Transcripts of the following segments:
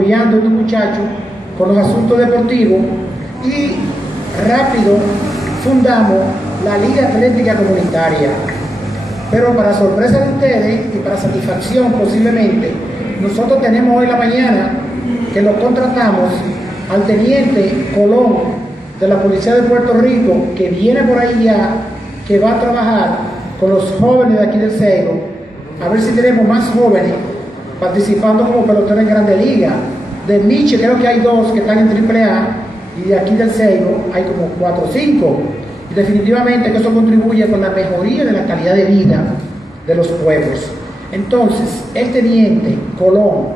apoyando a estos muchachos con los asuntos deportivos y rápido fundamos la Liga Atlética Comunitaria. Pero para sorpresa de ustedes y para satisfacción posiblemente, nosotros tenemos hoy en la mañana que lo contratamos al teniente Colón de la Policía de Puerto Rico, que viene por ahí ya, que va a trabajar con los jóvenes de aquí del Ceibo, a ver si tenemos más jóvenes participando como peloteros en Grandes Ligas. De Miche creo que hay 2 que están en AAA, y de aquí del Ceibo hay como 4 o 5. Y definitivamente que eso contribuye con la mejoría de la calidad de vida de los pueblos. Entonces, el teniente Colón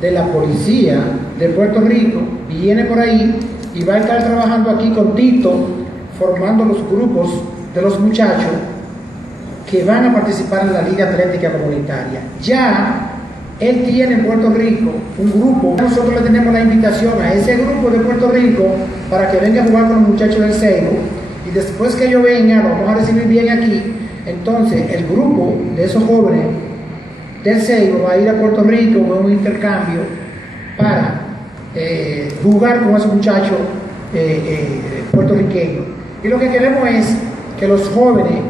de la Policía de Puerto Rico viene por ahí y va a estar trabajando aquí con Tito, formando los grupos de los muchachos que van a participar en la Liga Atlética Comunitaria. Ya él tiene en Puerto Rico un grupo. Nosotros le tenemos la invitación a ese grupo de Puerto Rico para que venga a jugar con los muchachos del Ceibo, y después que ellos vengan, lo vamos a recibir bien aquí. Entonces el grupo de esos jóvenes del Ceibo va a ir a Puerto Rico con un intercambio para jugar con esos muchachos puertorriqueños. Y lo que queremos es que los jóvenes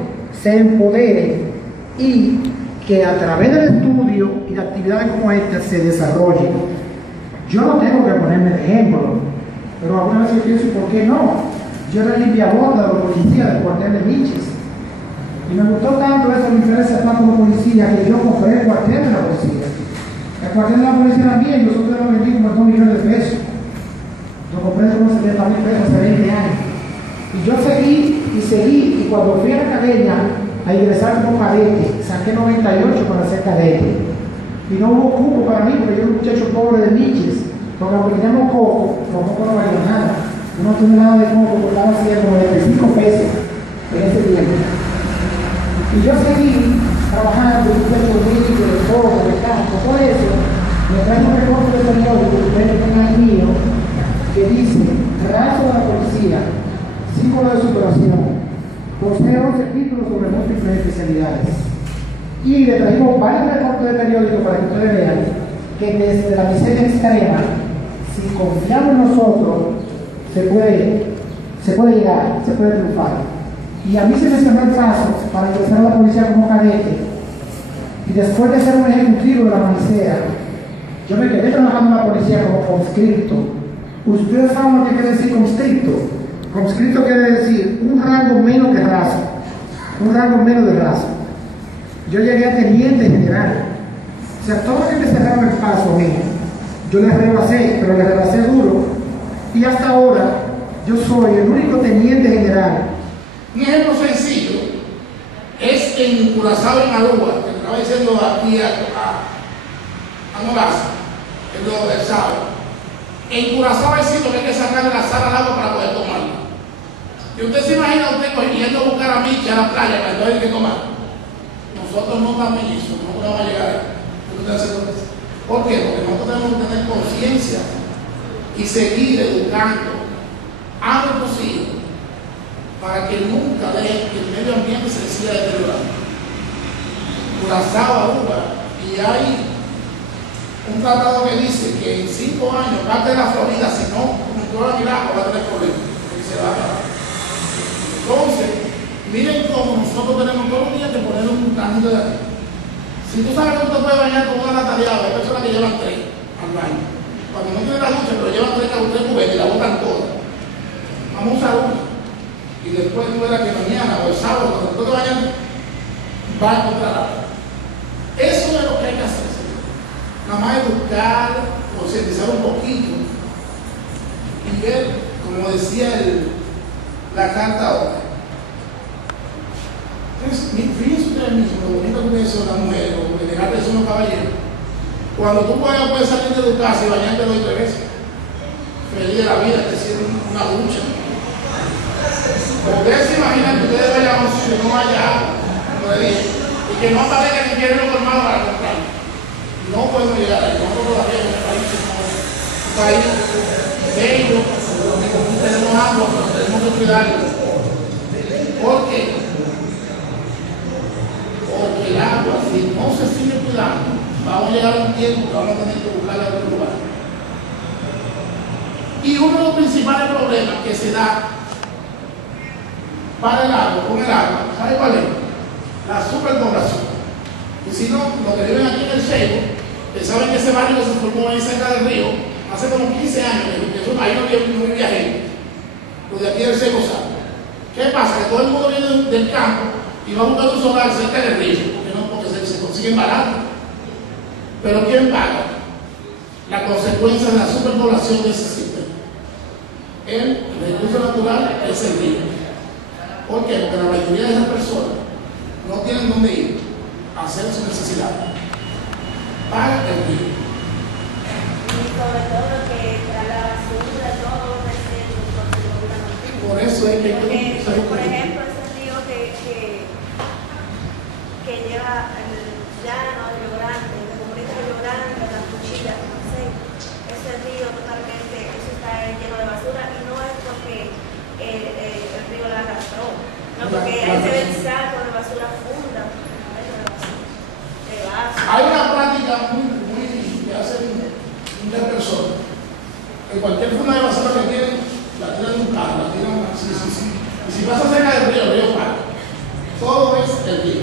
se empoderen y que a través del estudio y de actividades como esta se desarrollen. Yo no tengo que ponerme de ejemplo, pero algunas veces pienso, ¿por qué no? Yo era limpiabotas de los policías del cuartel de Miches, y me gustó tanto eso, mi diferencia como policía, que yo compré el cuartel de la policía. El cuartel de la policía también, nosotros lo vendí como 2 millones de pesos. Lo compré como 70.000 pesos hace 20 años. Y yo seguí, y cuando fui a la academia a ingresar como cadete, saqué 98 para ser cadete. Y no hubo cupo para mí, porque yo era un muchacho pobre de Miches, porque aunque teníamos coco, los cocos no valían nada. Una tonelada de coco costaba así como 25 pesos en ese tiempo. Y yo seguí trabajando, un muchacho médico, de todo, de campo, todo eso. Me trae un recorte de periódico, que ustedes tengan el mío, que dice: raso de la policía, símbolo de superación, posee 11 títulos sobre múltiples especialidades. Y le trajimos varios recortes de periódico para que ustedes vean que desde la miseria extrema, si confiamos en nosotros, se puede llegar, se puede triunfar. Y a mí se me cerró el paso para ingresar a la policía como cadete, y después de ser un ejecutivo de la policía, yo me quedé trabajando en la policía como conscripto. Ustedes saben lo que quiere decir conscripto. Conscripto quiere decir un rango menos que raza, un rango menos de raza. Yo llegué a teniente general. O sea, todos los que me cerraron el paso a mí, yo les rebasé, pero les rebasé duro. Y hasta ahora, yo soy el único teniente general. Un ejemplo sencillo es en Curazao, en Aruba, que estaba diciendo aquí a Norazo, en lo del sábado. En Curazao hay sitios que hay que sacarle la sal al agua para poder tomarla. Y usted se imagina usted yendo a buscar a Micha a la playa para entonces hay que tomar. Nosotros no estamos en eso, no vamos a llegar ahí. ¿Por qué? Porque nosotros tenemos que tener conciencia y seguir educando a lo posible para que nunca deje que el medio ambiente se siga deteriorando. Curazao, Aruba, y hay un tratado que dice que en 5 años parte de la Florida, si no controla el agua, va a tener problemas y se va a acabar. Entonces, miren cómo nosotros tenemos todos los días que poner un tanque de aquí. Si tú sabes que tú te puedes bañar con una lata de agua, hay personas que llevan 3 al baño. Cuando no tienen la ducha, pero llevan 3 cubetas y la botan todas. Vamos a usar una. Y después tú verás que mañana o el sábado, cuando tú te bañas, va a encontrar agua. Eso es lo que hay que hacer. Nada más educar, concientizar un poquito y ver, como decía la carta ahora. Entonces, fíjense ustedes mismos, lo bonito que son las mujeres, lo elegante que son los caballeros. Cuando tú puedes salir de tu casa y bañarte 2 o 3 veces, feliz de la vida, te hicieron una ducha. Ustedes se imaginan que ustedes vayan a un sitio, no haya agua, como le dije, y que no aparezcan ni quieren los hermanos para comprarlo. No podemos llegar ahí. Nosotros todavía en un país bello, donde tenemos agua, pero tenemos que cuidarlo. ¿Por qué? Porque el agua, si no se sigue cuidando, vamos a llegar a un tiempo que vamos a tener que buscarla en otro lugar. uno de los principales problemas que se da para el agua, con el agua, ¿sabe cuál es? La superpoblación. Y si no, los que viven aquí en el Seibo, que saben que ese barrio que se formó ahí cerca del río, hace como 15 años, que eso ahí no vivía gente. Los de aquí del Seibo saben. ¿Qué pasa? Que todo el mundo viene del campo y va a buscar un solar cerca del río, porque se consiguen barato. Pero ¿quién paga la consecuencia de la superpoblación de ese sistema? El recurso natural es el río. ¿Por qué? Porque la mayoría de esas personas no tienen dónde ir a hacer su necesidad. Para el río. Y sobre todo que para la basura, todos los residuos, por eso es que porque, por ejemplo, ese río que lleva el llano, el Río Grande, el comunista Río Grande, la Cuchilla, no sé, ese río totalmente, eso está lleno de basura y no es porque el río la arrastró, no, porque ahí se ve el saco de basura funda, de vaso. Hay una práctica muy que hacen muchas personas, que cualquier funda de basura que tienen, la tiran en un carro, la tiran así, sí. Y si pasa cerca del río, el río para. Todo es el río.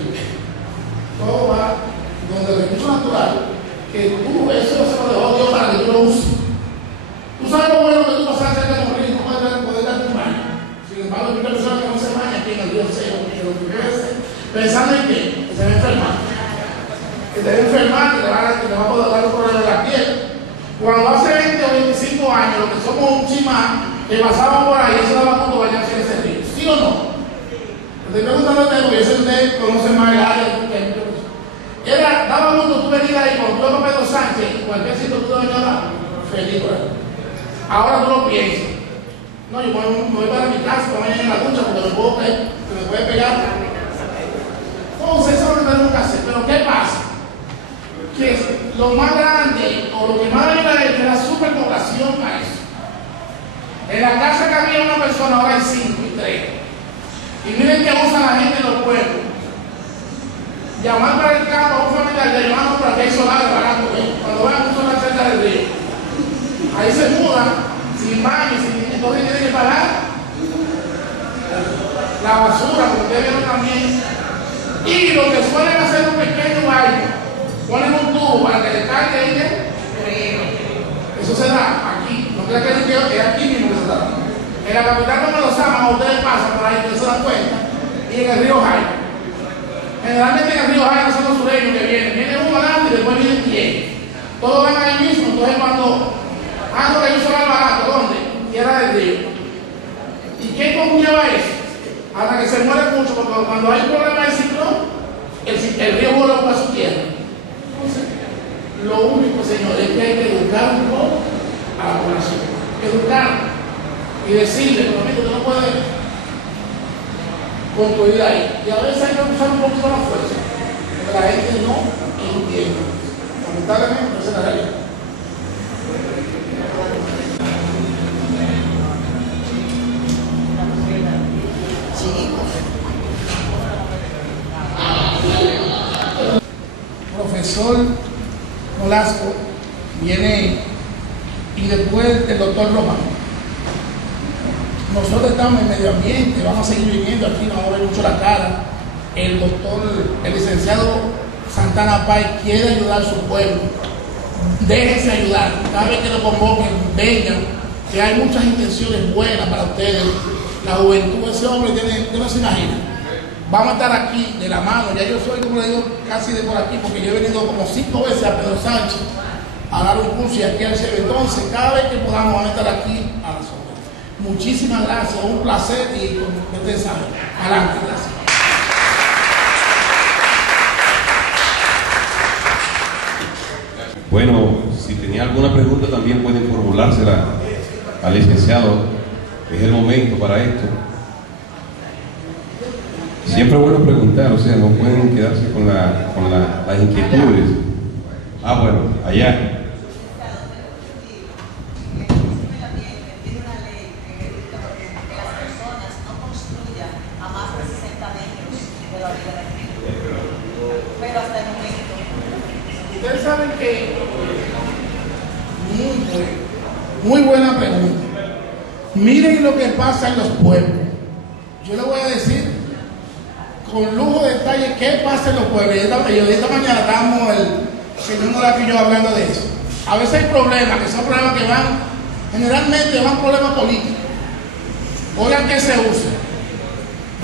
Todo va donde el recurso natural, que tú, eso se lo dejó Dios para que tú lo uses. Tú sabes lo bueno que tú pasas cerca de un río, no puedes darte un baño. Sin embargo, hay muchas personas que no se bañan aquí en el río Seibo, pensando en que se va a enfermar. Que te va a enfermar, que te va a poder dar un problema de la piel. Cuando hace 20 o 25 años, lo que somos un chimán, que pasaban por ahí, eso daba mucho bañarse en ese río. ¿Sí o no? Te estoy preguntando a usted, porque yo sé que usted conoce más el área. Daba mucho tú venir ahí con todo Pedro Sánchez, y cualquier sitio tú te venías abajo, feliz por ahí. Ahora tú lo piensas. No, yo me voy para mi casa, me voy en la ducha, porque me puedo caer, me puede pegar. Entonces, eso es lo que tenemos que hacer. Pero ¿qué pasa? Que lo más grande, o lo que más ayuda es la superpoblación a eso. En la casa que había una persona, ahora hay 5 y 3. Y miren que usa la gente en los pueblos. Llamar para el campo a un familiar, le llamamos para que hay solares baratos. Cuando vean un solar cerca del río, ahí se mudan, sin baño, entonces tienen que pagar la basura, porque ustedes vieron también. Y lo que suelen hacer un pequeño baño, ponen un tubo para que le caiga ella. Eso se da aquí. No crean que es aquí mismo que se da. En la capital como Los Sámanos, ustedes pasan por ahí, ustedes se dan cuenta. Y en el río Jaime. Generalmente en el río Jaime son los sureños que vienen. Viene uno adelante y después vienen 10. Todos van ahí mismo. Entonces cuando no que yo soy barato, ¿dónde? Tierra del río. ¿Y qué conlleva eso? Hasta que se muere mucho, porque cuando hay un problema de ciclón, el río vuelve a su tierra. Entonces, lo único, señores, es que hay que educar un poco a la población. Educar y decirle, por ejemplo, que no puede construir ahí. Y a veces hay que usar un poquito la fuerza, porque la gente no entiende. Lamentablemente, esa es la realidad. Profesor Nolasco viene y después el doctor Román. Nosotros estamos en medio ambiente, vamos a seguir viviendo aquí, no vamos a ver mucho la cara. El licenciado Santana Páez quiere ayudar a su pueblo. Déjense ayudar, cada vez que lo convoquen, vengan, que hay muchas intenciones buenas para ustedes. La juventud, ese hombre tiene, usted no se imagina. Vamos a estar aquí de la mano, ya yo soy, como le digo, casi de por aquí, porque yo he venido como 5 veces a Pedro Sánchez a dar un curso y aquí al Seibo. Entonces, cada vez que podamos, vamos a estar aquí a la zona. Muchísimas gracias, un placer y como ustedes saben, adelante, gracias. Bueno, si tenía alguna pregunta también pueden formulársela al licenciado, es el momento para esto. Siempre es bueno preguntar, o sea, no pueden quedarse con las inquietudes. Ah, bueno, allá. Ustedes saben que muy buena pregunta. Miren lo que pasa en los pueblos. Yo les voy a decir con lujo de detalle qué pasa en los pueblos. Y esta mañana estábamos el señor Nolasco y yo hablando de eso. A veces hay problemas, que son problemas que generalmente van problemas políticos. Oigan qué se usa.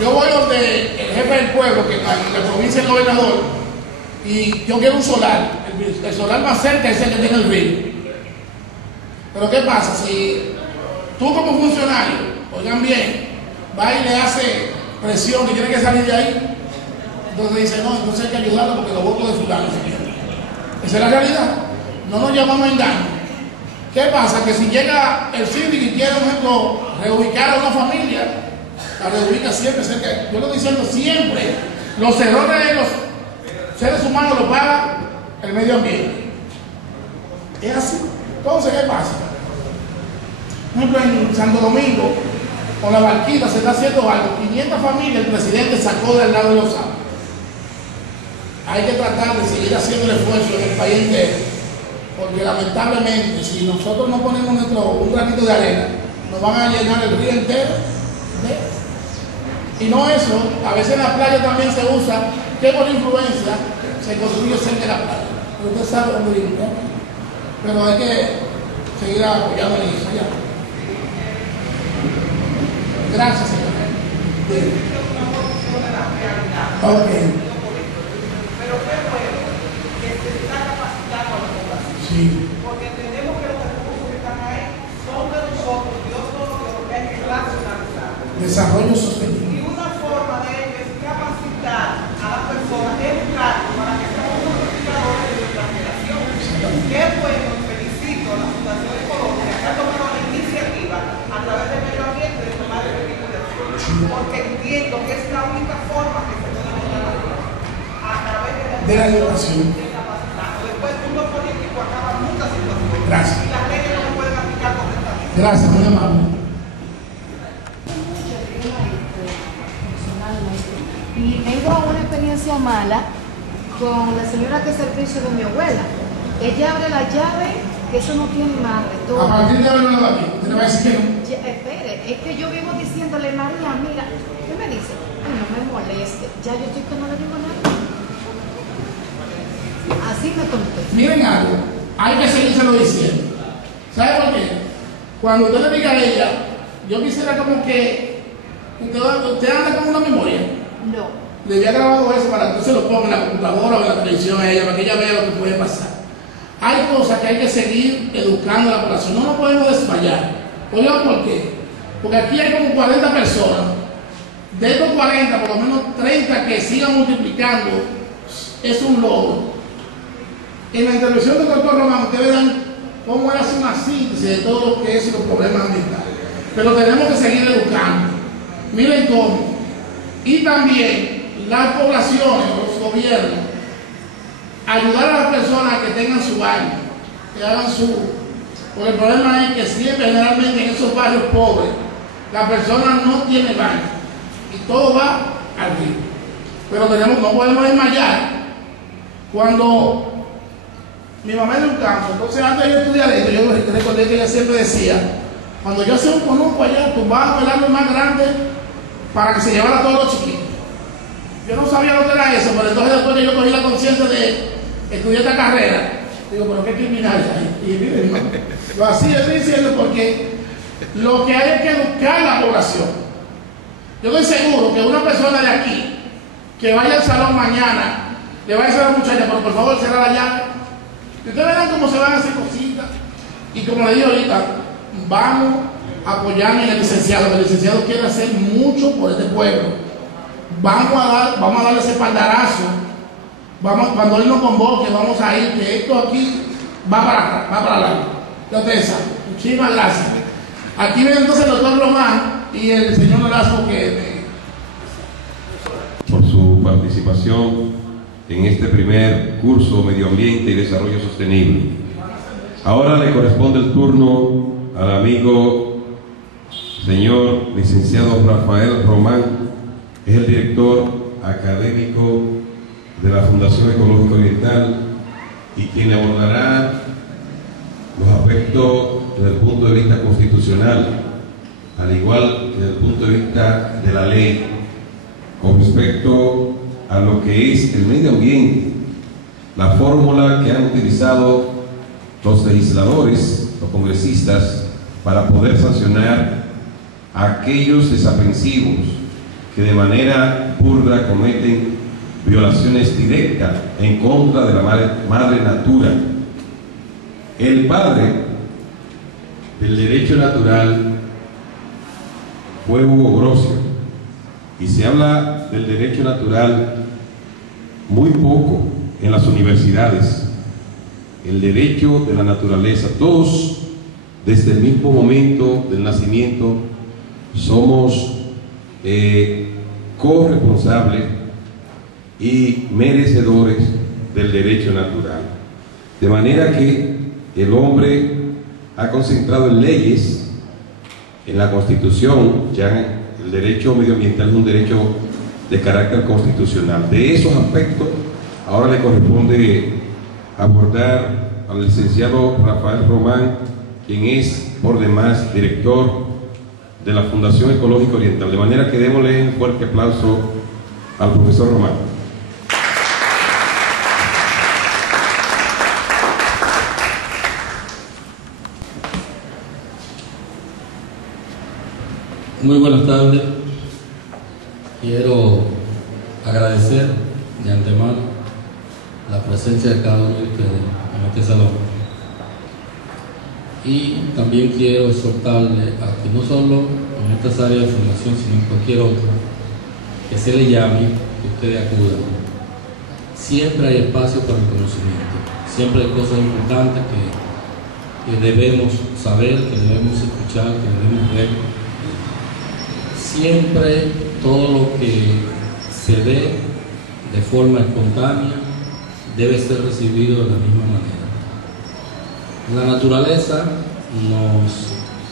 Yo voy donde el jefe del pueblo, que en la provincia es el gobernador, y yo quiero un solar. El solar más cerca es el que tiene el río. Pero ¿qué pasa? Si tú como funcionario, oigan bien, va y le hace presión y tiene que salir de ahí, entonces dice, no, entonces hay que ayudarlo porque los votos de fulano. Esa es la realidad. No nos llamamos a engaño. ¿Qué pasa? Que si llega el síndico y quiere, por ejemplo, reubicar a una familia, la reubica siempre cerca. Yo lo estoy diciendo siempre, los errores de los seres humanos los paga el medio ambiente. Es así. Entonces, ¿qué pasa? Por ejemplo, en Santo Domingo, con la Barquita se está haciendo algo. 500 familias el presidente sacó del lado de los árboles. Hay que tratar de seguir haciendo el esfuerzo en el país entero, porque lamentablemente, si nosotros no ponemos un granito de arena, nos van a llenar el río entero. Y no eso, a veces en la playa también se usa que por influencia se construye cerca de la playa. Pero usted sabe dónde vive, ¿no? Pero hay que seguir apoyando en eso allá. Gracias, señor. Ok. Pero qué bueno que se está capacitando a la población. Sí. Porque entendemos que los recursos que están ahí son de nosotros y otros lo que hay que racionalizar. Desarrollo sostenible. Y una forma de ello es capacitar a las personas, educarlos para que seamos multiplicadores de nuestra generación. Qué bueno, felicito a la Fundación Ecológica que ha tomado la iniciativa a través del medio ambiente de tomar este tipo de acciones. Porque entiendo que es la única forma que se puede lograr a través de la educación. Después uno político acaba muchas situaciones. Gracias. Y las leyes no se pueden aplicar correctamente. Gracias, muy amable. Y tengo una experiencia mala con la señora que es servicio de mi abuela. Ella abre la llave, que eso no tiene madre. Todo. A partir de ahora no va aquí. ¿Usted le va a decir que no? Espere, es que yo vivo diciéndole, María, mira, ¿qué me dice? Ay, no me moleste, ya yo estoy que no le digo nada. Así me contesta. Miren algo, hay que seguírselo diciendo. ¿Sabe por qué? Cuando usted le diga a ella, yo quisiera como que usted anda con una memoria. No. Le había grabado eso para que usted se lo ponga en la computadora o en la televisión a ella, para que ella vea lo que puede pasar. Hay cosas que hay que seguir educando a la población. No nos podemos desmayar. Oigan, ¿por qué? Porque aquí hay como 40 personas. De estos 40, por lo menos 30 que sigan multiplicando, es un logro. En la intervención del doctor Román, ustedes verán cómo él hace una síntesis de todo lo que es los problemas ambientales. Pero tenemos que seguir educando. Miren cómo. Y también las poblaciones, los gobiernos, ayudar a las personas que tengan su baño, que hagan su... Porque el problema es que siempre, generalmente, en esos barrios pobres, la persona no tiene baño. Y todo va al río. Pero no podemos desmayar. Cuando mi mamá es de un campo, entonces antes de yo estudiar esto, yo recordé que ella siempre decía, cuando yo hacía un conuco allá, tumbábamos el árbol más grande para que se llevara a todos los chiquitos. Yo no sabía lo que era eso, pero entonces después que yo cogí la conciencia de estudiar esta carrera, digo, pero qué criminal hay. Y miren, no, lo así estoy diciendo porque lo que hay es que educar a la población. Yo estoy seguro que una persona de aquí que vaya al salón mañana le va a decir a la muchacha, pero por favor cierra la llave. Y ustedes verán cómo se van a hacer cositas. Y como le digo ahorita, vamos a apoyar al licenciado, que el licenciado quiere hacer mucho por este pueblo. Vamos a darle ese espaldarazo. Cuando él nos convoque, vamos a ir, que esto aquí va para adelante. Entonces, muchísimas gracias. Aquí viene entonces el doctor Román y el señor Nolasco por su participación en este primer curso Medio Ambiente y Desarrollo Sostenible. Ahora le corresponde el turno al amigo señor licenciado Rafael Román, es el director académico de la Fundación Ecológica Oriental y quien abordará los aspectos desde el punto de vista constitucional al igual que desde el punto de vista de la ley, con respecto a lo que es el medio ambiente, la fórmula que han utilizado los legisladores, los congresistas, para poder sancionar a aquellos desaprensivos que de manera burda cometen violaciones directas en contra de la madre natura. El padre del derecho natural fue Hugo Grocio, y se habla del derecho natural muy poco en las universidades. El derecho de la naturaleza, todos desde el mismo momento del nacimiento somos corresponsables y merecedores del derecho natural. De manera que el hombre ha concentrado en leyes, en la Constitución. Ya el derecho medioambiental es un derecho de carácter constitucional. De esos aspectos ahora le corresponde abordar al licenciado Rafael Román, quien es por demás director de la Fundación Ecológica Oriental. De manera que démosle un fuerte aplauso al profesor Román. Muy buenas tardes. Quiero agradecer de antemano la presencia de cada uno de ustedes en este salón. Y también quiero exhortarle a que no solo en estas áreas de formación, sino en cualquier otra, que se le llame, que ustedes acudan. Siempre hay espacio para el conocimiento, siempre hay cosas importantes que debemos saber, que debemos escuchar, que debemos ver. Siempre todo lo que se dé de forma espontánea debe ser recibido de la misma manera. La naturaleza nos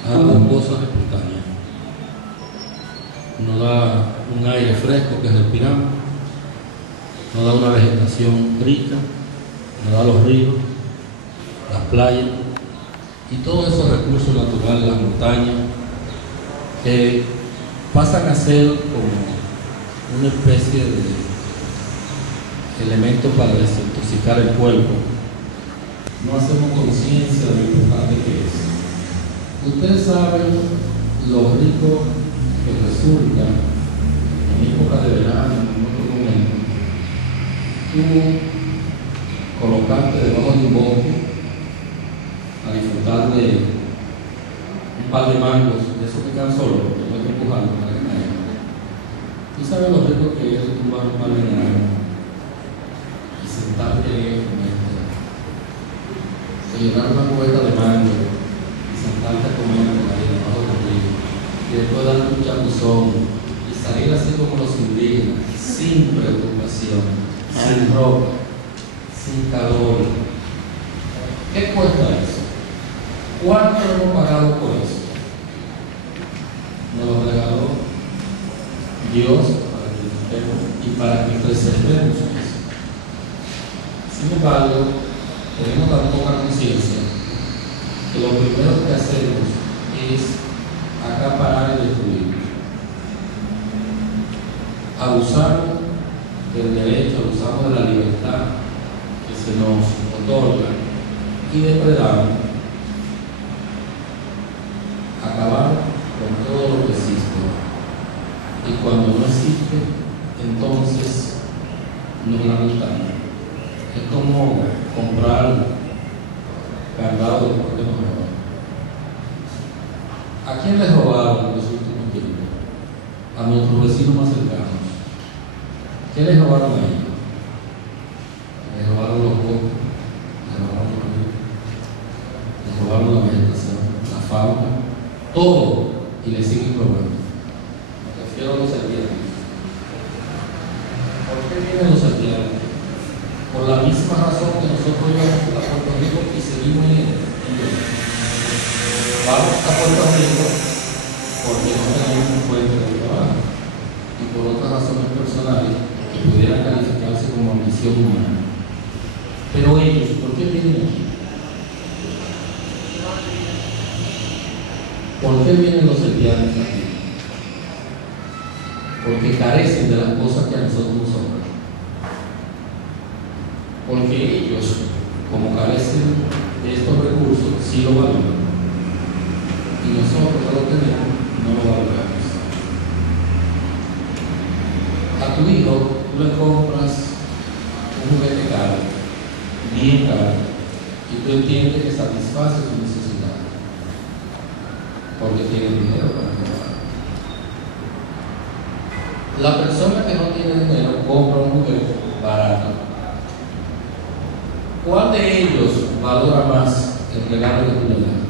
ha dado cosas espontáneas, nos da un aire fresco que respiramos, nos da una vegetación rica, nos da los ríos, las playas y todos esos recursos naturales, las montañas, que pasan a ser como una especie de elemento para desintoxicar el cuerpo. No hacemos conciencia de lo importante que es. Ustedes saben lo rico que resulta en época de verano, en otro momento, tú colocarte debajo de un bosque a disfrutar de un par de mangos, de esos que quedan solos, porque no hay que empujarlos para que caigan. Tú sabes lo rico que es tumbar un par de mangos y sentarte en llenar una cubeta de mango y sentarte a comer ahí debajo del río, y después darte un chapuzón y salir así como los indígenas, sin preocupación, sin ropa, sin calor. ¿Qué cuesta eso? ¿Cuánto hemos pagado por eso? Nos lo regaló Dios para que disfrutemos y para que preservemos eso. Sin embargo, tenemos tan poca conciencia que lo primero que hacemos es acaparar y destruir. Abusamos del derecho, abusamos de la libertad que se nos otorga y depredamos. Acabar con todo lo que existe. Y cuando no existe, entonces nos lamentamos. Es como comprar candado después que nos roban. ¿A quién les robaron en los últimos tiempos? A nuestros vecinos más cercanos. ¿Qué les robaron a ellos? Les robaron los bosques, les robaron los ríos, les robaron la vegetación, la fauna, todo, y les siguen robando. Me refiero a los haitianos. ¿Por qué vienen los haitianos? Por la misma razón que nosotros íbamos a Puerto Rico y seguimos en él. Vamos a Puerto Rico porque no tenemos un puente de trabajo y por otras razones personales que pudieran calificarse como ambición humana. Pero ellos, ¿por qué vienen aquí? ¿Por qué vienen los haitianos aquí? Porque carecen de las cosas que a nosotros nos sobran. Porque ellos, como carecen de estos recursos, sí lo valoran. Y nosotros que lo tenemos, no lo valoramos. A tu hijo tú le compras un juguete caro, bien caro, y tú entiendes que satisface su necesidad, porque tiene dinero para comprar. La persona que no tiene dinero compra un juguete barato. ¿Cuál de ellos valora más el regalo que tú le das?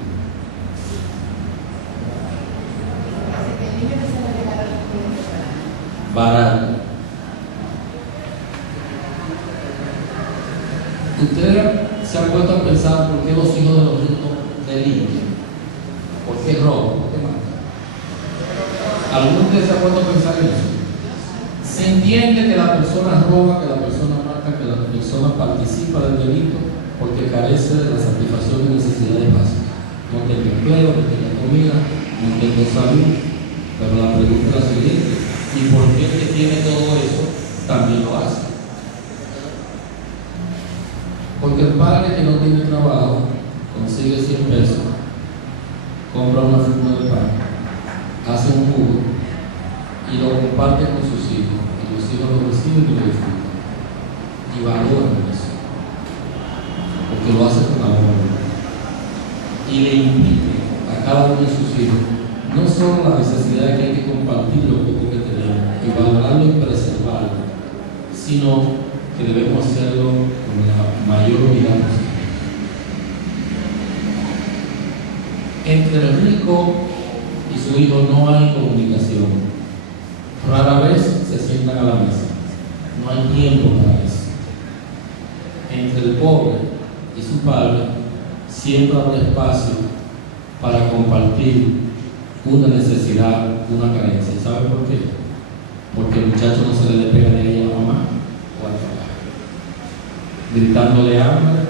Barato. Ustedes se han puesto a pensar por qué los hijos de los ricos delinquen, por qué roban, por qué matan. ¿Alguno de ustedes se ha puesto a pensar en eso? Se entiende que la persona roba, que la persona mata, que la persona participa del delito porque carece de la satisfacción de necesidades básicas. No tengo empleo, no tengo comida, no tengo salud. Pero la pregunta es la siguiente: ¿y por qué el que tiene todo eso también lo hace? Porque el padre que no tiene trabajo consigue 100 pesos, compra una fórmula de pan, hace un jugo y lo comparte con sus hijos. Y los hijos lo reciben y lo disfrutan. Y valoran eso. Porque lo hace con amor. Y le impide a cada uno de sus hijos no solo la necesidad de que hay que compartir lo poco que tenemos y valorarlo y preservarlo, sino que debemos hacerlo con la mayor unidad posible. Entre el rico y su hijo no hay comunicación. Rara vez se sientan a la mesa. No hay tiempo para eso. Entre el pobre y su padre siempre habrá espacio para compartir una necesidad, una carencia. ¿Sabe por qué? Porque el muchacho no se le despega de ella a la mamá o al papá, gritándole hambre,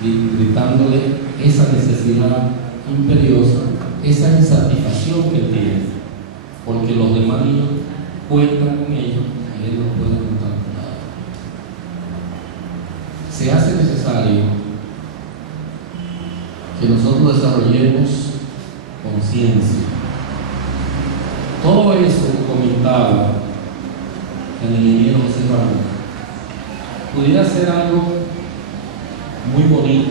gritándole esa necesidad imperiosa, esa insatisfacción que él tiene, porque los demás niños cuentan con ellos y él no puede contar con nada. Se hace necesario que nosotros desarrollemos conciencia. Todo eso que comentaba el ingeniero José Ramón pudiera ser algo muy bonito,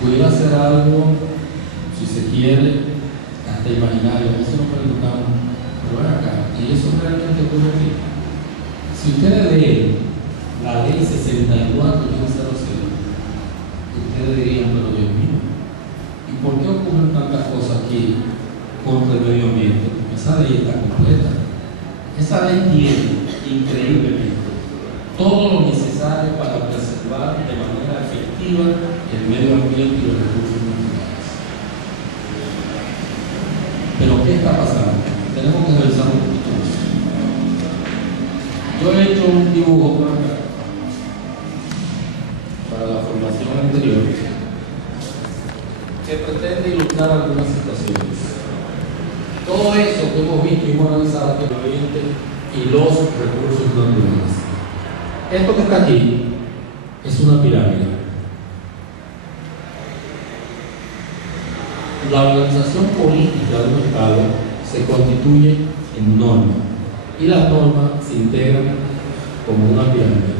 pudiera ser algo, si se quiere, hasta imaginario. A veces nos preguntamos, pero ven acá, ¿y eso realmente ocurre aquí? Si ustedes leen la ley 64.000, ustedes dirían, pero Dios mío, ¿y por qué ocurren tantas cosas aquí contra el medio ambiente? Porque esa ley está completa. Esa ley tiene, increíblemente, todo lo necesario para preservar de manera efectiva el medio ambiente y los recursos naturales. Pero ¿qué está pasando? Tenemos que revisar un poquito eso. Yo he hecho un dibujo por acá para la formación anterior que pretende ilustrar algunas situaciones. Todo eso que hemos visto y hemos analizado el ambiente y los recursos naturales. Esto que está aquí es una pirámide. La organización política de un Estado se constituye en normas y las normas se integran como una pirámide.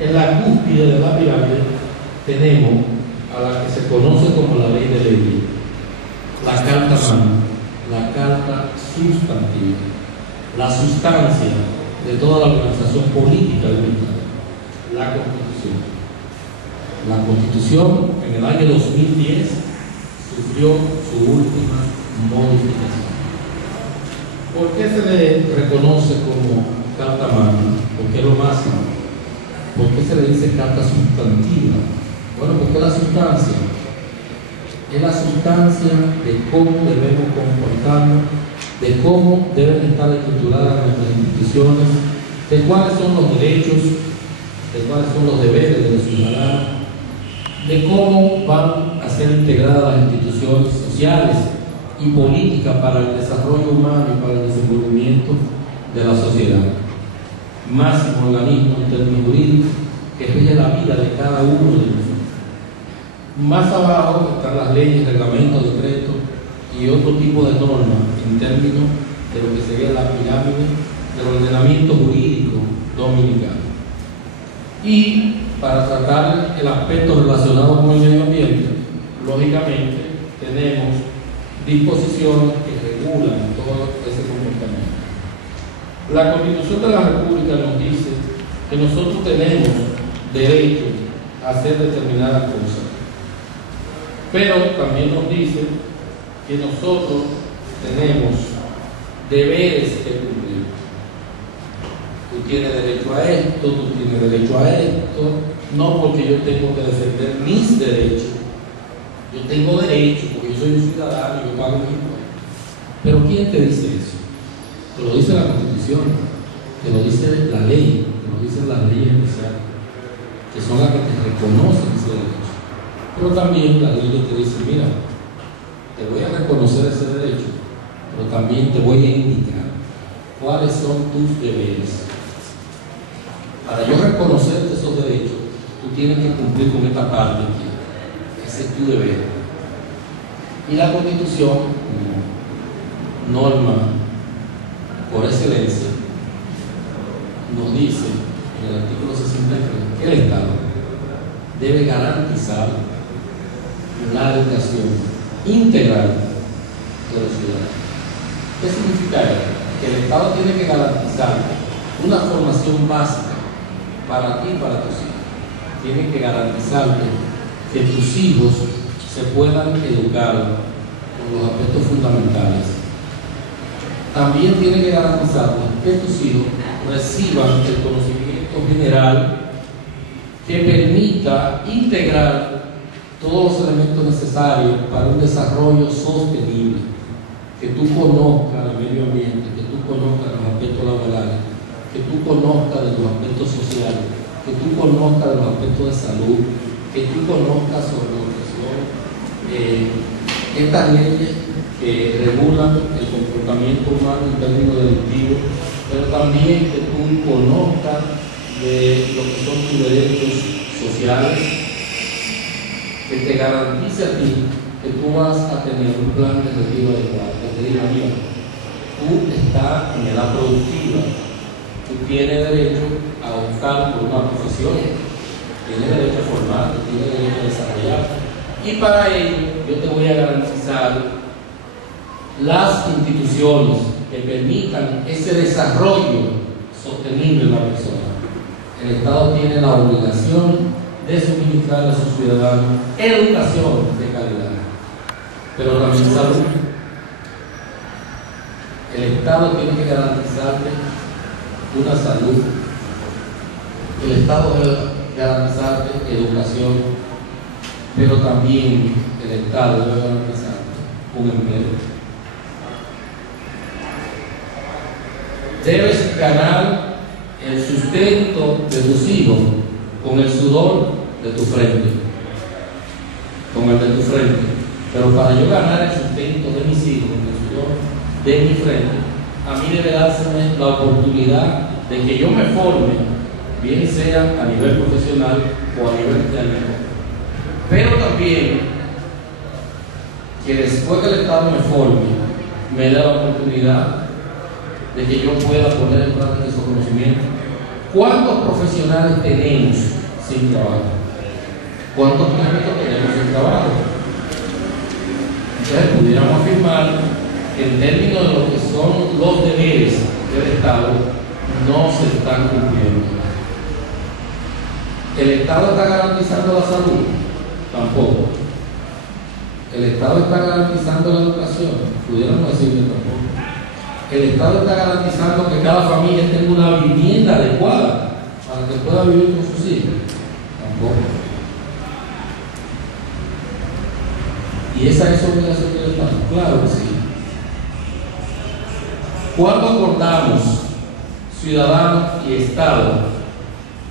En la cúspide de la pirámide tenemos a la que se conoce como la ley de Levi, la carta magna, la carta sustantiva, la sustancia de toda la organización política de un Estado, la Constitución. La Constitución en el año 2010 sufrió su última modificación. ¿Por qué se le reconoce como carta magna? Porque es lo máximo. ¿Por qué se le dice carta sustantiva? Bueno, porque la sustancia es la sustancia de cómo debemos comportarnos, de cómo deben estar estructuradas nuestras instituciones, de cuáles son los derechos, de cuáles son los deberes de los ciudadanos, de cómo van a ser integradas las instituciones sociales y política para el desarrollo humano y para el desenvolvimiento de la sociedad. Máximo organismo en términos jurídicos que rige la vida de cada uno de nosotros. Más abajo están las leyes, reglamentos, decretos y otro tipo de normas en términos de lo que sería la pirámide del ordenamiento jurídico dominicano. Y para tratar el aspecto relacionado con el medio ambiente, lógicamente tenemos disposiciones que regulan todo ese comportamiento. La Constitución de la República nos dice que nosotros tenemos derecho a hacer determinadas cosas, pero también nos dice que nosotros tenemos deberes que cumplir. Tú tienes derecho a esto, tú tienes derecho a esto, no porque yo tengo que defender mis derechos. Yo tengo derecho porque yo soy un ciudadano y yo pago mis impuestos. Pero ¿quién te dice eso? Te lo dice la Constitución, te lo dice la ley, te lo dicen las leyes especiales, que son las que te reconocen ese derecho. Pero también la ley te dice, mira, te voy a reconocer ese derecho, pero también te voy a indicar cuáles son tus deberes. Para yo reconocerte esos derechos, tú tienes que cumplir con esta parte aquí. Ese es tu deber. Y la Constitución, como norma por excelencia, nos dice en el artículo 63 que el Estado debe garantizar la educación integral de los ciudadanos. ¿Qué significa eso? Que el Estado tiene que garantizar una formación básica para ti y para tus hijos. Tiene que garantizarte que tus hijos se puedan educar con los aspectos fundamentales. También tiene que garantizar que tus hijos reciban el conocimiento general que permita integrar todos los elementos necesarios para un desarrollo sostenible, que tú conozcas el medio ambiente, que tú conozcas los aspectos laborales, que tú conozcas de los aspectos sociales, que tú conozcas de los aspectos de salud, que tú conozcas sobre lo que son estas leyes que regulan el comportamiento humano en términos delictivos, pero también que tú conozcas de lo que son tus derechos sociales, que te garantice a ti que tú vas a tener un plan de retiro adecuado, que te diga, mira, tú estás en edad productiva, tú tienes derecho a optar por una profesión, tienes derecho a formarte, tienes derecho a desarrollarte, y para ello yo te voy a garantizar las instituciones que permitan ese desarrollo sostenible de la persona. El Estado tiene la obligación de suministrar a sus ciudadanos educación de calidad, pero también salud. El Estado tiene que garantizarte una salud. El Estado debe garantizarte educación, pero también el Estado debe garantizarte un empleo. Debes ganar el sustento de tus hijos con el sudor de tu frente, con el de tu frente. Pero para yo ganar el sustento de mis hijos con el sudor de mi frente, a mí debe dárseme la oportunidad de que yo me forme, bien sea a nivel profesional o a nivel técnico. Pero también que después que el Estado me forme, me dé la oportunidad de que yo pueda poner en práctica esos conocimientos. ¿Cuántos profesionales tenemos sin trabajo? ¿Cuántos técnicos tenemos sin trabajo? Entonces pudiéramos afirmar que en términos de lo que son los deberes del Estado no se están cumpliendo. ¿El Estado está garantizando la salud? Tampoco. ¿El Estado está garantizando la educación? Pudiéramos decir que tampoco. ¿El Estado está garantizando que cada familia tenga una vivienda adecuada para que pueda vivir con sus hijos? Tampoco. ¿Y esa es obligación del Estado? Claro que sí. ¿Cuándo acordamos, ciudadanos y Estado,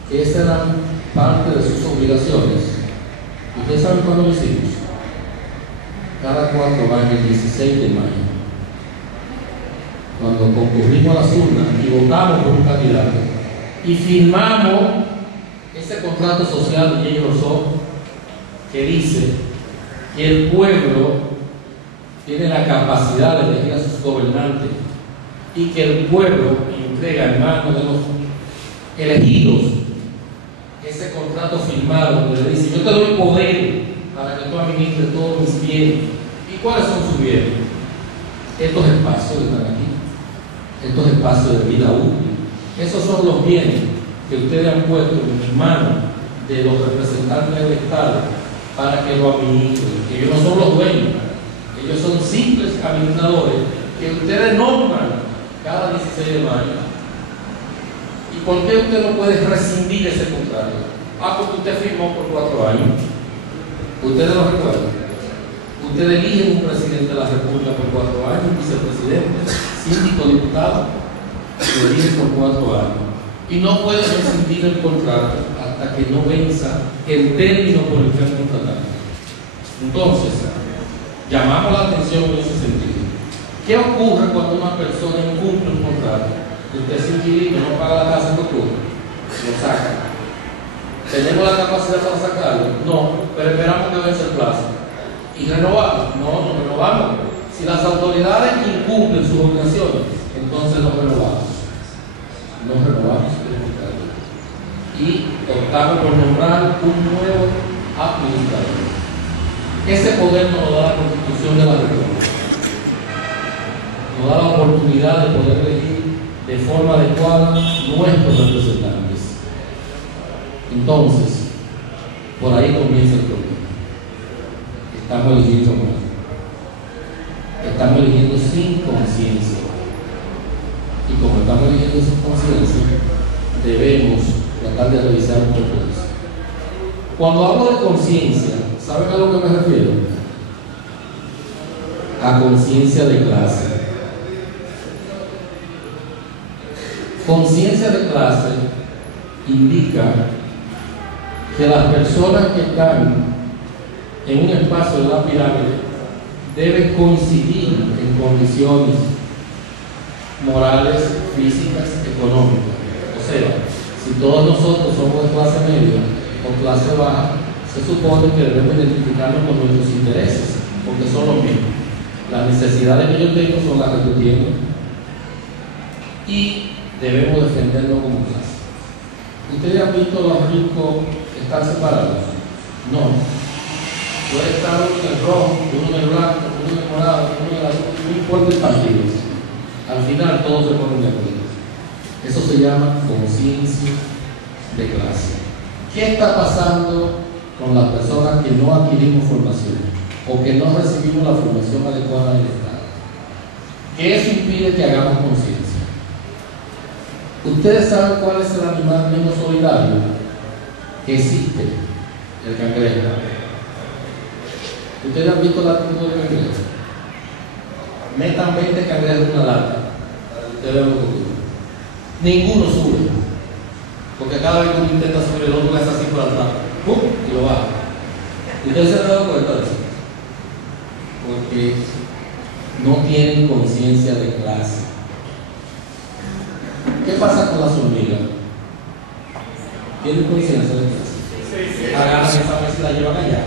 que esas eran parte de sus obligaciones? ¿Ustedes saben cuándo lo hicimos? cada 4 años, el 16 de mayo, cuando concurrimos a las urnas y votamos por un candidato y firmamos ese contrato social de Jay Rosó que dice que el pueblo tiene la capacidad de elegir a sus gobernantes y que el pueblo entrega en manos de los elegidos ese contrato firmado donde le dice: yo te doy poder para que tú administres todos mis bienes. ¿Y cuáles son sus bienes? Estos espacios que están aquí, estos espacios de vida útil. Esos son los bienes que ustedes han puesto en manos de los representantes del Estado para que lo administren. Ellos no son los dueños, ellos son simples administradores que ustedes nombran cada 16 de mayo. ¿Y por qué usted no puede rescindir ese contrato? Porque usted firmó por 4 años. Ustedes lo recuerdan. Ustedes eligen un presidente de la República por 4 años, un vicepresidente, síndico, diputado, lo eligen por 4 años. Y no puede rescindir el contrato hasta que no venza el término por el que han contratado. Entonces, llamamos la atención en ese sentido. ¿Qué ocurre cuando una persona incumple un contrato? Usted es inquilino, no paga la casa por turno, lo saca. ¿Tenemos la capacidad para sacarlo? No, pero esperamos que vence el plazo. ¿Y renovamos? No, no renovamos. Si las autoridades incumplen sus obligaciones, entonces no renovamos. No renovamos. Y optamos por nombrar un nuevo administrador. Ese poder nos lo da la Constitución de la República. Nos da la oportunidad de poder elegir de forma adecuada nuestros representantes. Entonces, por ahí comienza el problema. Estamos eligiendo mal. Estamos eligiendo sin conciencia. Y como estamos eligiendo sin conciencia, debemos tratar de revisar un poco eso. Cuando hablo de conciencia, ¿saben a lo que me refiero? A conciencia de clase. Conciencia de clase indica que las personas que están en un espacio de la pirámide deben coincidir en condiciones morales, físicas, económicas. O sea, si todos nosotros somos de clase media o clase baja, se supone que debemos identificarnos con nuestros intereses, porque son los mismos. Las necesidades que yo tengo son las que yo tengo y debemos defenderlo como clase. ¿Ustedes han visto los ricos están separados? No. Puede estar uno en el rojo, uno en el blanco, uno en el morado, uno en el azul, no importa el partido. Al final todos se ponen de acuerdo. Eso se llama conciencia de clase. ¿Qué está pasando con las personas que no adquirimos formación o que no recibimos la formación adecuada del Estado? Que eso impide que hagamos conciencia. ¿Ustedes saben cuál es el animal menos solidario que existe? El cangrejo. ¿Ustedes han visto la actitud del cangrejo? Metan 20 cangrejos en una lata para que ustedes vean lo que ocurre. Ninguno sube, porque cada vez que uno intenta subir, el otro le hace así por atrás, ¡pum!, y lo baja. ¿Ustedes se han dado cuenta de eso? Porque no tienen conciencia de clase. ¿Qué pasa con las hormigas? ¿Tienen conciencia de clase? Agarran esa mesa y la llevan allá.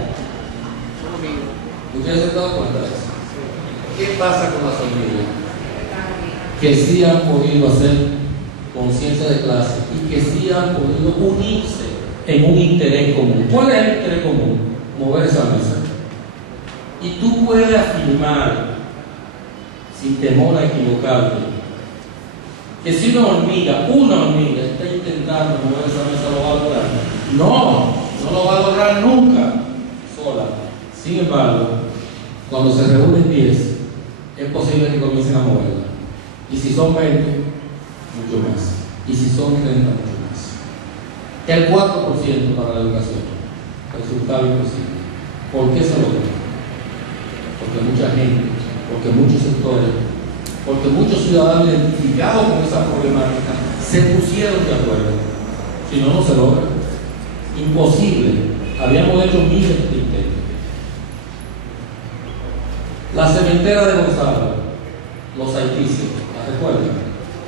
¿Ustedes se han dado cuenta de eso? ¿Qué pasa con las hormigas? Que sí han podido hacer conciencia de clase y que sí han podido unirse en un interés común. ¿Cuál es el interés común? Mover esa mesa. Y tú puedes afirmar, sin temor a equivocarte, que si una hormiga está intentando mover esa mesa, ¿lo va a lograr? No, no lo va a lograr nunca sola. Sin embargo, cuando se reúnen 10, es posible que comiencen a moverla. Y si son 20, mucho más. Y si son 30, mucho más. El 4% para la educación. Resultado imposible. ¿Por qué se logra? Porque mucha gente, porque muchos sectores, porque muchos ciudadanos identificados con esa problemática se pusieron de acuerdo. Si no, no se logra. Imposible. Habíamos hecho miles de intentos. La cementera de Gonzalo, los haitises, ¿la recuerdan?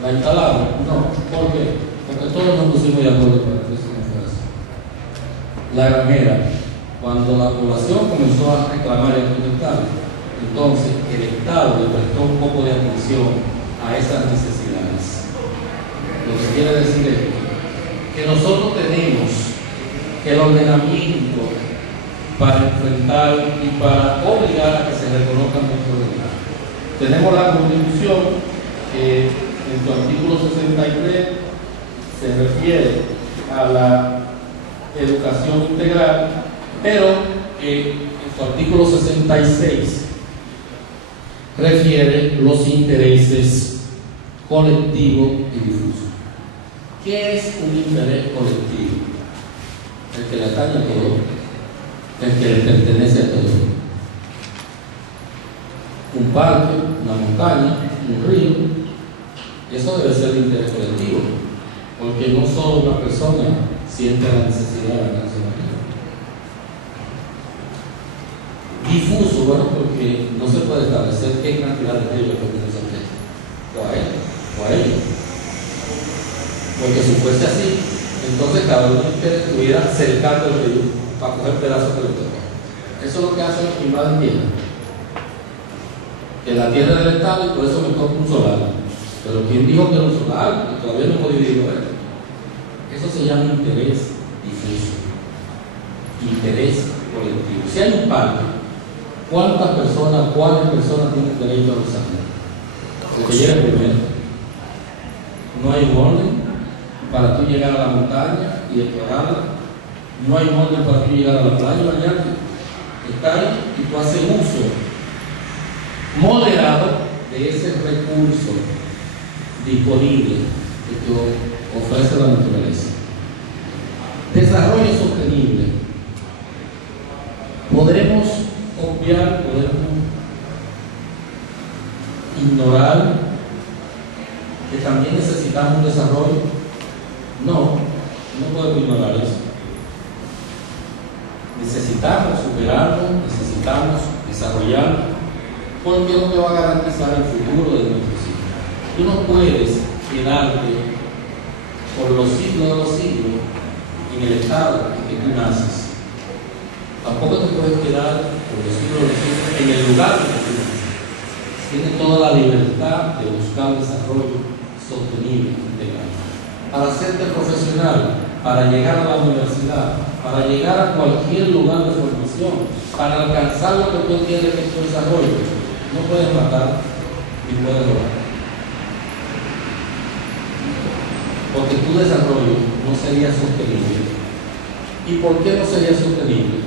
¿La instalaron? No. ¿Por qué? Porque todos nos pusimos de acuerdo para que eso no fuera así. La granjera, cuando la población comenzó a reclamar y a protestar, entonces el Estado le prestó un poco de atención a esas necesidades. Lo que quiere decir es que nosotros tenemos el ordenamiento para enfrentar y para obligar a que se reconozcan nuestros derechos. Tenemos la Constitución que en su artículo 63 se refiere a la educación integral, pero en su artículo 66 refiere los intereses colectivos y difusos. ¿Qué es un interés colectivo? El que le atañe a todo, el que le pertenece a todo. Un parque, una montaña, un río, eso debe ser de interés colectivo, porque no solo una persona siente la necesidad de alcanzar la vida. Difuso, bueno, porque no se puede establecer qué cantidad de río le pertenece a usted, o a él, o a ella. Porque si fuese así, entonces cada uno estuviera cercando el río para coger pedazos de toca. Eso es lo que hacen los que invaden tierra. Que la tierra del Estado y por eso me toca un solar. Pero ¿quién dijo que era un solar? Que todavía no hemos dividido esto. Eso se llama interés difuso. Interés colectivo. Si hay un parque, ¿cuántas personas, cuáles personas tienen derecho a usarlo? El que llegue primero. No hay un orden para tú llegar a la montaña y explorarla. No hay orden para tú llegar a la playa y bañarte. Está ahí y tú haces uso moderado de ese recurso disponible que te ofrece la naturaleza. Desarrollo sostenible. Podremos obviar, podemos ignorar que también necesitamos un desarrollo. No podemos ignorar eso. Necesitamos superarlo, necesitamos desarrollarlo, porque es lo que va a garantizar el futuro de nuestros hijos. Tú no puedes quedarte por los siglos de los siglos en el estado en que tú naces. Tampoco te puedes quedar por los siglos de los siglos en el lugar en que tú naces. Tienes toda la libertad de buscar desarrollo sostenible, integral. Para hacerte profesional, para llegar a la universidad, para llegar a cualquier lugar de formación, para alcanzar lo que tú quieres que tu desarrollo, no puedes matar ni puedes robar. Porque tu desarrollo no sería sostenible. ¿Y por qué no sería sostenible?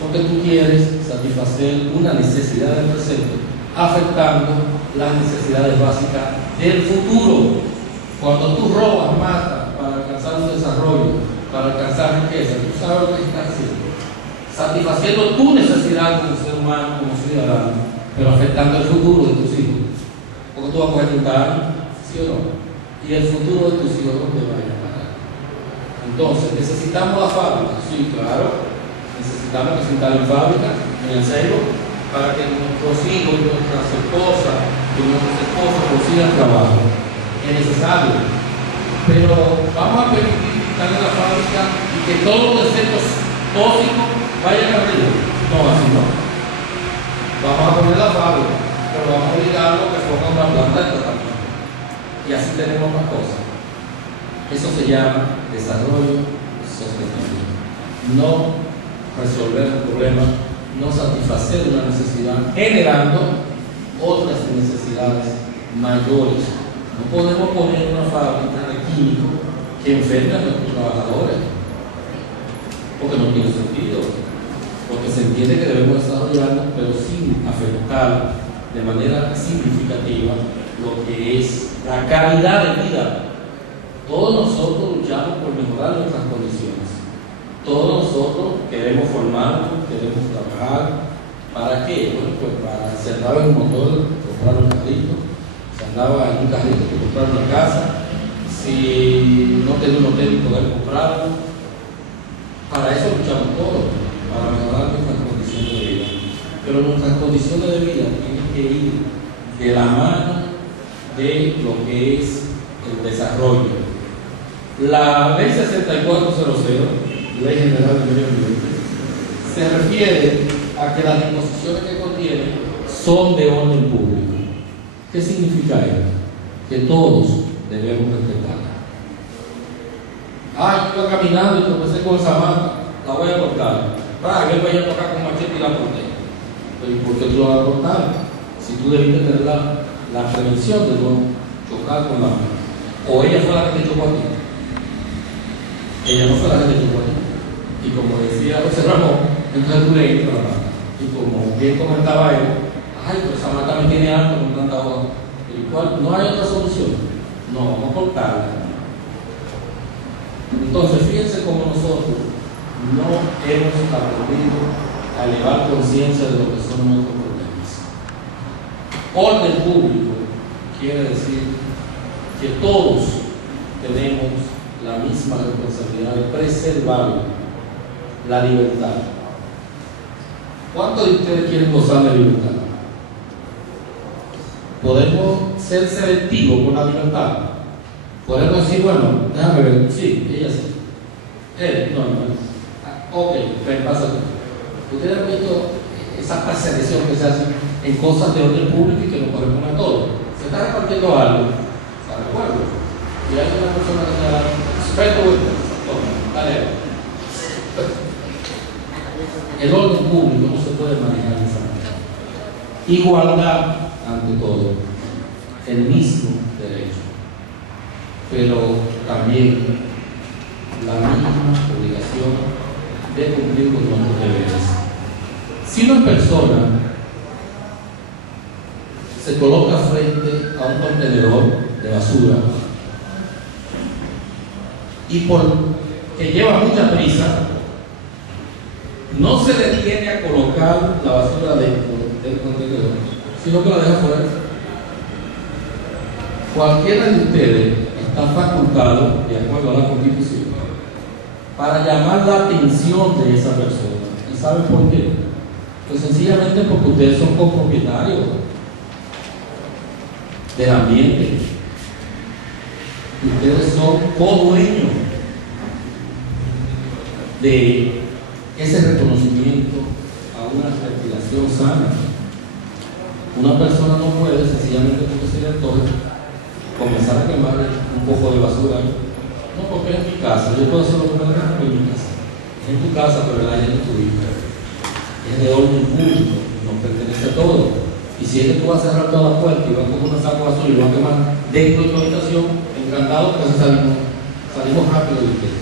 Porque tú quieres satisfacer una necesidad del presente, afectando las necesidades básicas del futuro. Cuando tú robas, matas para alcanzar un desarrollo, para alcanzar riqueza, tú sabes lo que estás haciendo. Satisfaciendo tu necesidad como ser humano, como ciudadano, pero afectando el futuro de tus hijos. Porque tú vas a coger 30 años, ¿sí o no? Y el futuro de tus hijos, ¿dónde va a ir a parar? Entonces, ¿necesitamos la fábrica? Sí, claro. Necesitamos que se instalen fábricas en el Ceibo para que nuestros hijos y nuestras esposas y nuestros esposos consigan trabajo. Es necesario. Pero vamos a permitir que instalen la fábrica y que todos los desechos tóxicos vayan arriba. No, así no. Vamos a poner la fábrica, pero vamos a obligarlo a que ponga una planta de tratamiento. Y así tenemos más cosas. Eso se llama desarrollo sostenible. No resolver un problema, no satisfacer una necesidad, generando otras necesidades mayores. No podemos poner una fábrica de químicos que enferme a nuestros trabajadores, porque no tiene sentido. Porque se entiende que debemos desarrollarnos, pero sin afectar de manera significativa lo que es la calidad de vida. Todos nosotros luchamos por mejorar nuestras condiciones. Todos nosotros queremos formarnos, queremos trabajar. ¿Para qué? Bueno, pues para si andaba en un motor, comprar un carrito. Si andaba en un carrito, comprar una casa. Si no tenía un hotel, poder comprarlo. Para eso luchamos todos, para mejorar nuestras condiciones de vida. pero nuestras condiciones de vida tienen que ir de la mano de lo que es el desarrollo. La Ley 6400, Ley General de Medio Ambiente, se refiere a que las disposiciones que contiene son de orden público. ¿Qué significa eso? Que todos debemos respetarla. Yo iba caminando y tropecé con esa mata, la voy a cortar. Yo voy a tocar con machete y la corté. Pero ¿y por qué tú la vas a cortar? Si tú debiste tener la prevención de no chocar con la mata. O ella fue la que te chocó a ti. Ella no fue la que te chocó a ti. Y como decía José Ramón, entonces tú le entras la mata. Y como bien comentaba él, pero esa mata me tiene alto con tanta hoja. No hay otra solución. No, vamos a cortarla. Entonces, fíjense cómo nosotros no hemos aprendido a elevar conciencia de lo que son nuestros problemas. Orden público quiere decir que todos tenemos la misma responsabilidad de preservar la libertad. ¿Cuántos de ustedes quieren gozar de libertad? Podemos ser selectivos con la libertad. Podemos decir, bueno, déjame ver, sí, ella sí. Ok, ven, pasa tú. Ustedes han visto esa persecución que se hace en cosas de orden público y que nos corresponde a todos. Se está repartiendo algo, ¿se recuerda? Y hay una persona que se da, spread the witness, dale. El orden público no se puede manejar de esa manera. Igualdad ante todo, el mismo derecho, pero también la misma obligación de cumplir con nuestros deberes. Si una persona se coloca frente a un contenedor de basura y porque lleva mucha prisa, no se detiene a colocar la basura dentro del contenedor, sino que la deja fuera. Cualquiera de ustedes está facultado, de acuerdo a la Constitución, para llamar la atención de esa persona. ¿Y saben por qué? Pues sencillamente porque ustedes son copropietarios del ambiente. Ustedes son codueños de ese reconocimiento a una respiración sana. Una persona no puede, sencillamente porque se le antoja, comenzar a quemar un poco de basura. No, porque es mi casa, yo puedo hacer lo que me haga en mi casa. Es en tu casa, pero el aire es de tu hija. Es de orden público, nos pertenece a todos. Y si es que tú vas a cerrar toda la puerta y vas a coger una saco de basura y vas a quemar dentro de tu habitación, encantado, pues salimos rápido de usted.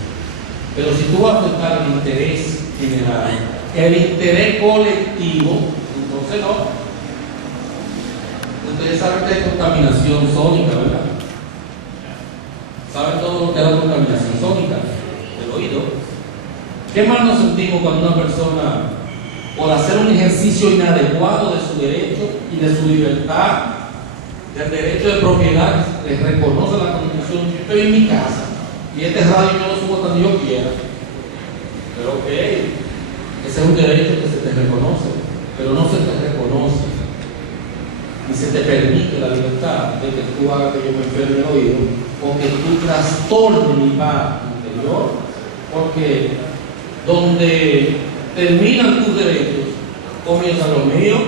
Pero si tú vas a afectar el interés general, el interés colectivo, entonces no. Ustedes saben que hay contaminación sónica, ¿verdad? ¿Saben todo lo que es la contaminación sónica? Del oído. ¿Qué más nos sentimos cuando una persona, por hacer un ejercicio inadecuado de su derecho y de su libertad, del derecho de propiedad, les reconoce la Constitución? Yo estoy en mi casa y este radio yo lo subo cuando yo quiera. Pero ok, ese es un derecho que se te reconoce, pero no se te reconoce y se te permite la libertad de que tú hagas que yo me enferme el oído o que tú trastornes mi paz interior, porque donde terminan tus derechos comienzan los míos.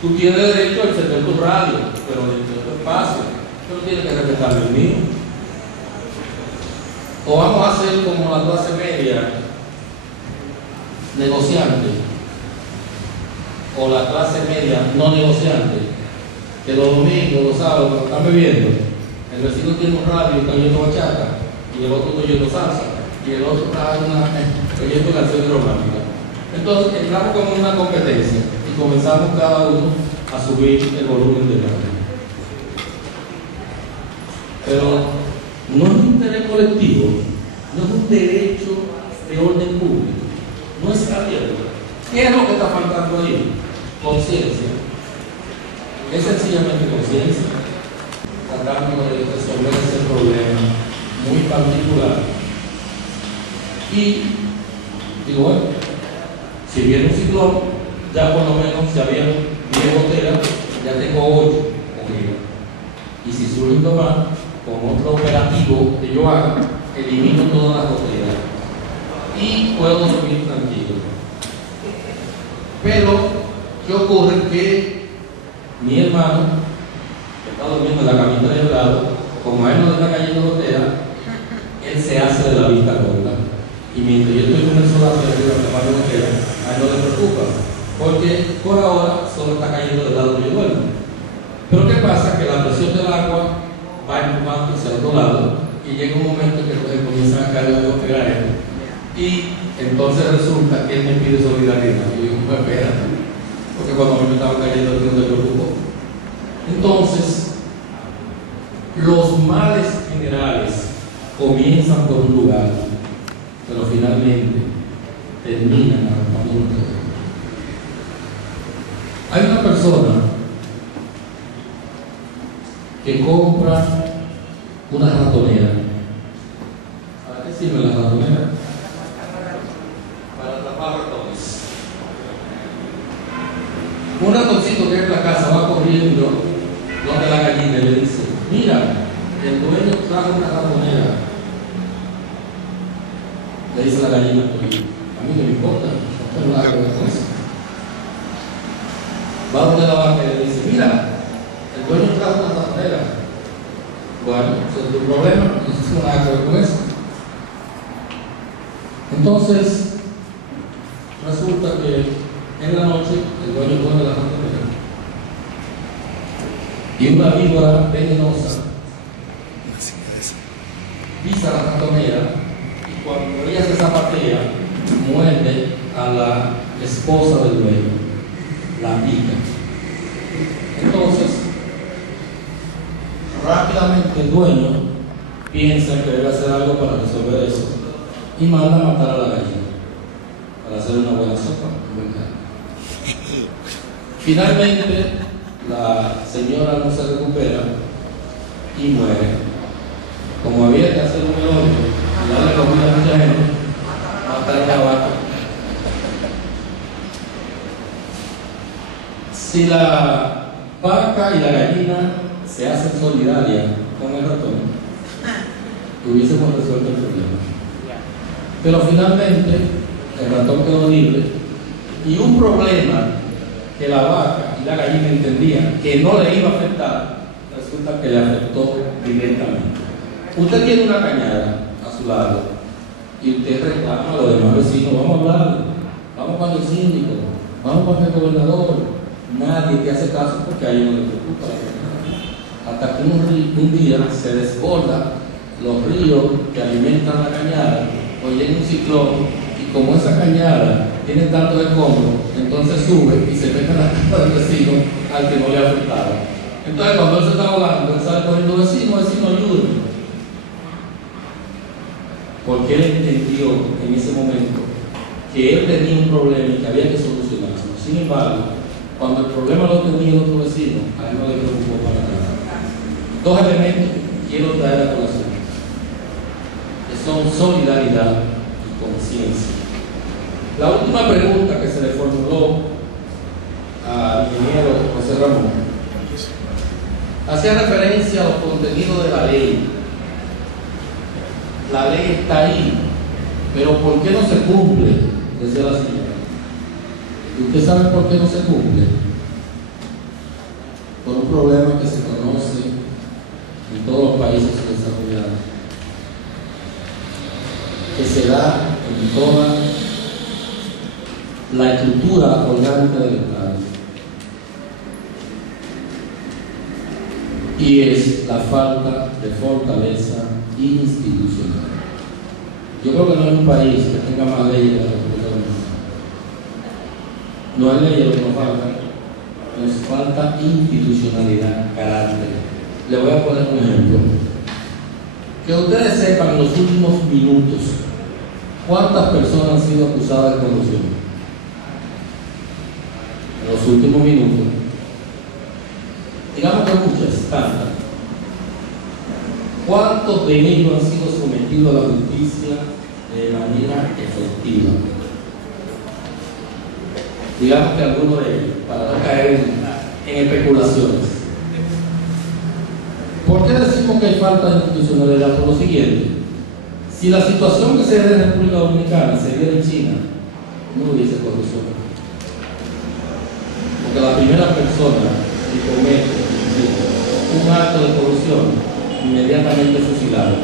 Tú tienes derecho a encender tu radio, pero dentro de tu espacio, pero tienes que respetar el mío. O vamos a hacer como la clase media negociante, o la clase media no negociante, que los domingos, los sábados, están bebiendo, el vecino tiene un radio y está oyendo bachata, y el otro está oyendo salsa, y el otro está oyendo canciones románticas. Entonces entramos como en una competencia y comenzamos cada uno a subir el volumen del radio. Pero no es un interés colectivo, no es un derecho de orden público, no es abierto. ¿Qué es lo que está faltando ahí? Conciencia. Es sencillamente conciencia, tratando de resolver ese problema muy particular. Y digo, bueno, si viene un ciclón, ya por lo menos si había 10 goteras, ya tengo 8 conmigo. Y si surge más, con otro operativo que yo haga, elimino todas las goteras y puedo dormir tranquilo. Pero, ¿qué ocurre? Que mi hermano, que está durmiendo en la camita de lado, como a él no le está cayendo gotera, él se hace de la vista gorda. Y mientras yo estoy con el sol hacia arriba tapando gotera, a él no le preocupa, porque por ahora solo está cayendo del lado que yo duermo. Pero ¿qué pasa? Que la presión del agua va empujando hacia el otro lado y llega un momento que comienzan a caer los goteras a él. Y entonces resulta que él me pide solidaridad. Y yo digo, pues espérate, porque cuando me estaba cayendo el no te preocupó. Entonces, los males generales comienzan por un lugar, pero finalmente terminan arrancando un todo. Hay una persona que compra una ratonera. ¿Para qué sirve la ratonera? Para atrapar ratones. Un ratoncito que en la casa va corriendo donde la gallina y le dice: mira, el dueño trajo una ratonera. Le dice la gallina: a mí no me importa, no la hago de eso. Va donde la vaca y le dice: mira, el dueño trajo una ratonera. Bueno, ese es tu problema, no se nada que ver con eso. Entonces, resulta que en la noche el dueño pone la ratonera y una víbora venenosa pisa la ratonera y cuando ella se zapatea muerde a la esposa del dueño, la pica. Entonces, rápidamente el dueño piensa que debe hacer algo para resolver eso y manda a matar a la gallina para hacer una buena sopa. Finalmente la señora no se recupera y muere. Como había que hacer un velorio y darle comida a mucha gente, mataron a la vaca. Si la vaca y la gallina se hacen solidarias con el ratón, hubiésemos resuelto el problema. Pero finalmente el ratón quedó libre y un problema que la vaca y la gallina entendían que no le iba a afectar, resulta que le afectó directamente. Usted tiene una cañada a su lado y usted reclama a los demás vecinos: vamos a hablar, vamos para el síndico, vamos para el gobernador. Nadie te hace caso porque a ellos no les preocupa la cañada. Hasta que un día se desborda los ríos que alimentan la cañada, o llega un ciclón y como esa cañada tiene tanto escombro, entonces sube y se mete en la casa del vecino al que no le ha afectado. Entonces cuando él se está ahogando, él sale poniendo: vecino, ayúdame. Porque él entendió en ese momento que él tenía un problema y que había que solucionarlo. Sin embargo, cuando el problema lo tenía el otro vecino, a él no le preocupó para nada. Dos elementos que quiero traer a colación, que son solidaridad y conciencia. La última pregunta que se le formuló al ingeniero José Ramón hacía referencia a los contenidos de la ley. La ley está ahí, pero ¿por qué no se cumple? Decía la señora. ¿Y usted sabe por qué no se cumple? Por un problema que se conoce en todos los países desarrollados, que se da en toda la estructura orgánica del Estado, y es la falta de fortaleza institucional. Yo creo que no hay un país que tenga más leyes que la República Dominicana. No hay leyes lo que nos falta institucionalidad, carácter. Le voy a poner un ejemplo. Que ustedes sepan en los últimos minutos cuántas personas han sido acusadas de corrupción. En los últimos minutos. Digamos que muchas, tantas. ¿Cuántos de ellos han sido sometidos a la justicia de manera efectiva? digamos que alguno de ellos, para no caer en especulaciones. ¿Por qué decimos que hay falta de institucionalidad? Por lo siguiente: si la situación que se da en República Dominicana se diera en China, no hubiese corrupción. Porque la primera persona que comete un acto de corrupción, inmediatamente fusilado.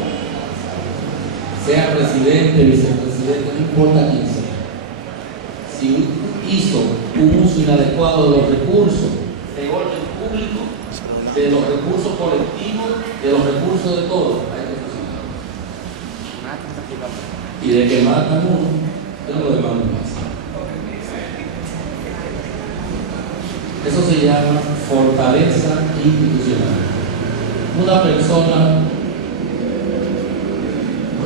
Sea presidente, vicepresidente, no importa quién sea. Si hizo un uso inadecuado de los recursos de orden público, de los recursos colectivos, de los recursos de todos, hay que fusilarlo. Y de que matan uno, yo no lo demando más. Eso se llama fortaleza institucional. Una persona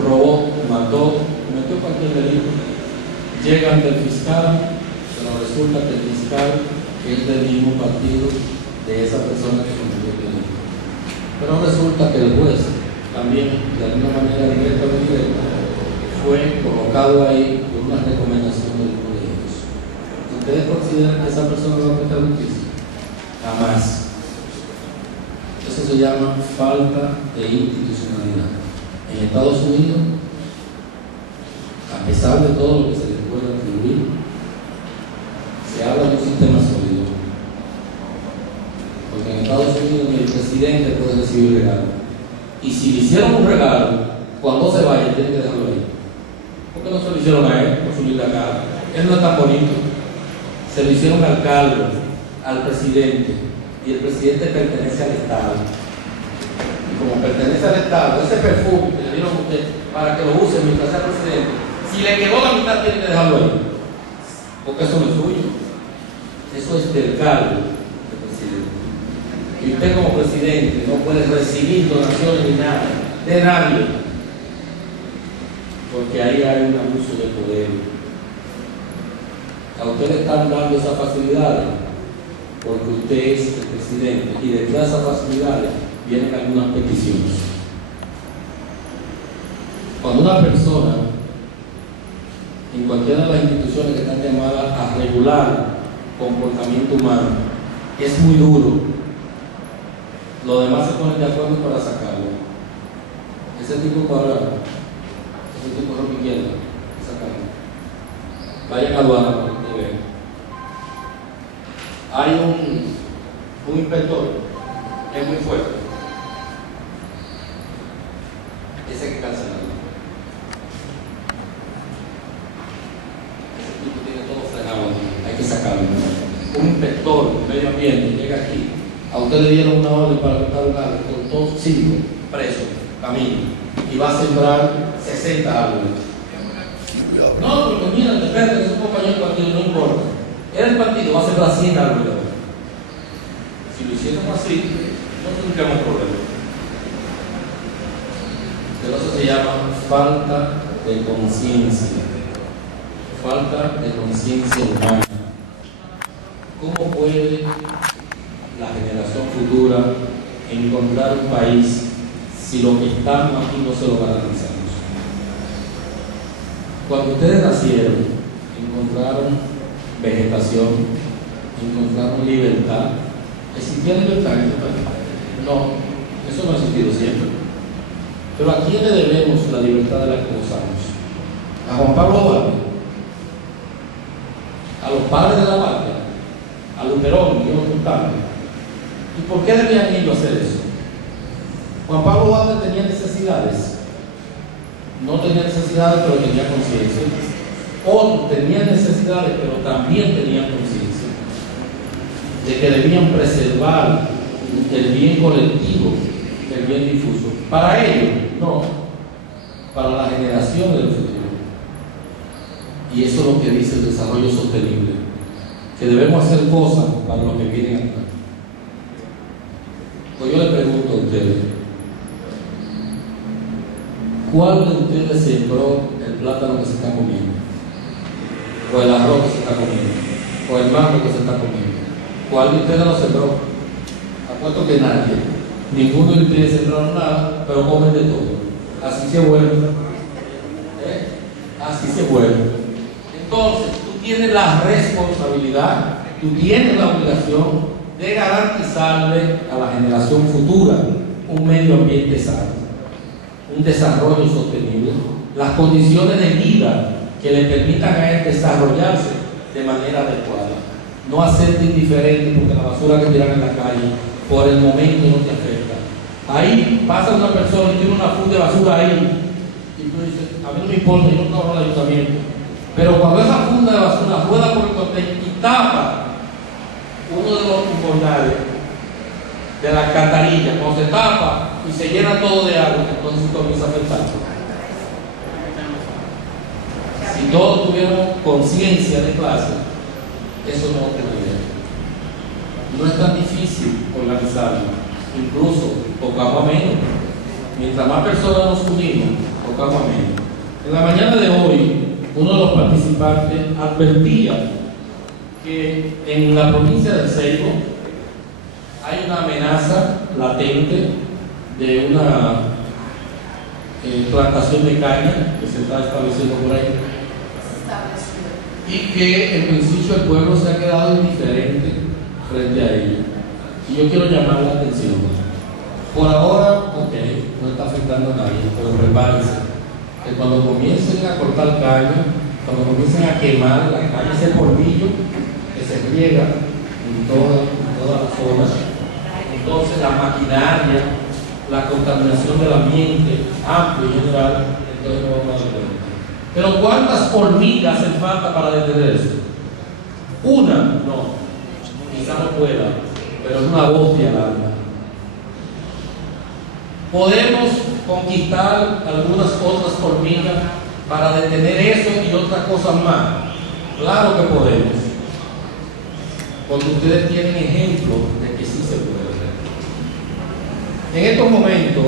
robó, mató, cometió cualquier delito, llega ante el fiscal, pero resulta que el fiscal es del mismo partido de esa persona que cometió el delito. Pero resulta que el juez también, de alguna manera directa o indirecta, fue colocado ahí por una recomendación del uno de ellos. ¿Ustedes consideran que esa persona va a prestar justicia? Jamás. Eso se llama falta de institucionalidad. En Estados Unidos, a pesar de todo lo que se les puede atribuir, se habla de un sistema sólido. Porque en Estados Unidos ni el presidente puede recibir regalo. Y si le hicieron un regalo, cuando se vaya, tiene que dejarlo ahí. ¿Por qué no se lo hicieron a él por subir la cara? Él no es tan bonito. Se lo hicieron al cargo, al presidente, y el presidente pertenece al Estado. Y como pertenece al Estado, ese perfume que le dieron a usted para que lo use mientras sea presidente, si le quedó la mitad, tiene que dejarlo ahí, porque eso no es suyo, eso es del cargo del presidente. Y usted como presidente no puede recibir donaciones ni nada de nadie, porque ahí hay un abuso de poder. A usted le están dando esas facilidades porque usted es el presidente, y detrás de esas facilidades vienen algunas peticiones. Cuando una persona, en cualquiera de las instituciones que están llamadas a regular comportamiento humano, es muy duro, los demás se ponen de acuerdo para sacarlo. Ese tipo para ese tipo de ropa izquierda, sacarlo. Vayan a aduana para que vean. Hay un inspector que es muy fuerte. Ese hay que cancelarlo. Ese tipo tiene todo frenado, hay que sacarlo. Un inspector de medio ambiente llega aquí, a usted le dieron una orden para cortar un árbol, con todos 5 presos, camino, y va a sembrar 60 árboles. No, porque mira, depende de su compañero del partido, no importa. El partido va a sembrar 100 árboles. Si lo hiciéramos así, no tendríamos problema. Pero eso se llama falta de conciencia. Falta de conciencia humana. ¿Cómo puede la generación futura encontrar un país si lo que estamos aquí no se lo garantizamos? Cuando ustedes nacieron, encontraron vegetación, encontraron libertad. ¿Existía libertad en este país? No, eso no ha existido siempre. Pero ¿a quién le debemos la libertad de la que gozamos? ¿A Juan Pablo Duarte? ¿A los padres de la patria? ¿A Luperón y otros tantos? ¿Y por qué debían ellos hacer eso? Juan Pablo Duarte tenía necesidades. No tenía necesidades, pero tenía conciencia. Otros tenían necesidades, pero también tenían conciencia de que debían preservar el bien colectivo, el bien difuso. Para ellos, no, para la generación del futuro. Y eso es lo que dice el desarrollo sostenible, que debemos hacer cosas para los que vienen atrás. Pues yo le pregunto a ustedes, ¿cuál de ustedes sembró el plátano que se está comiendo? ¿O el arroz que se está comiendo? ¿O el mango que se está comiendo? ¿Cuál de ustedes lo sembró? Apuesto que nadie. Ninguno de ustedes sembraron nada, pero comen de todo. Así se vuelve. Así se vuelve. Entonces, tú tienes la responsabilidad, tú tienes la obligación de garantizarle a la generación futura un medio ambiente sano, un desarrollo sostenible, las condiciones de vida que le permitan a él desarrollarse de manera adecuada. No hacerte indiferente porque la basura que tiran en la calle por el momento no te afecta. Ahí pasa una persona y tiene una funda de basura ahí y tú dices, a mí no me importa, yo no trabajo en el ayuntamiento. Pero cuando esa funda de basura rueda por el contenedor y tapa uno de los portales de la alcantarilla, cuando se tapa y se llena todo de agua, entonces comienza a afectar. Si todos tuviéramos conciencia de clase, eso no ocurriría. No es tan difícil organizarlo, incluso tocamos a menos. Mientras más personas nos unimos, tocamos a menos. En la mañana de hoy, uno de los participantes advertía que en la provincia del Ceibo hay una amenaza latente de una plantación de caña que se está estableciendo por ahí, y que en principio el pueblo se ha quedado indiferente frente a ello. Y yo quiero llamar la atención. Por ahora, ok, no está afectando a nadie, pero prepárense que cuando comiencen a cortar caña, cuando comiencen a quemar la caña, ese polvillo que se riega en toda la zona, entonces la maquinaria, la contaminación del ambiente amplio y general, entonces no vamos a ver. Pero ¿cuántas hormigas hacen falta para detener eso? Una, no, quizá no pueda, pero es una voz de alarma. Podemos conquistar algunas otras hormigas para detener eso y otras cosas más. Claro que podemos, porque ustedes tienen ejemplos de que sí se puede. En estos momentos,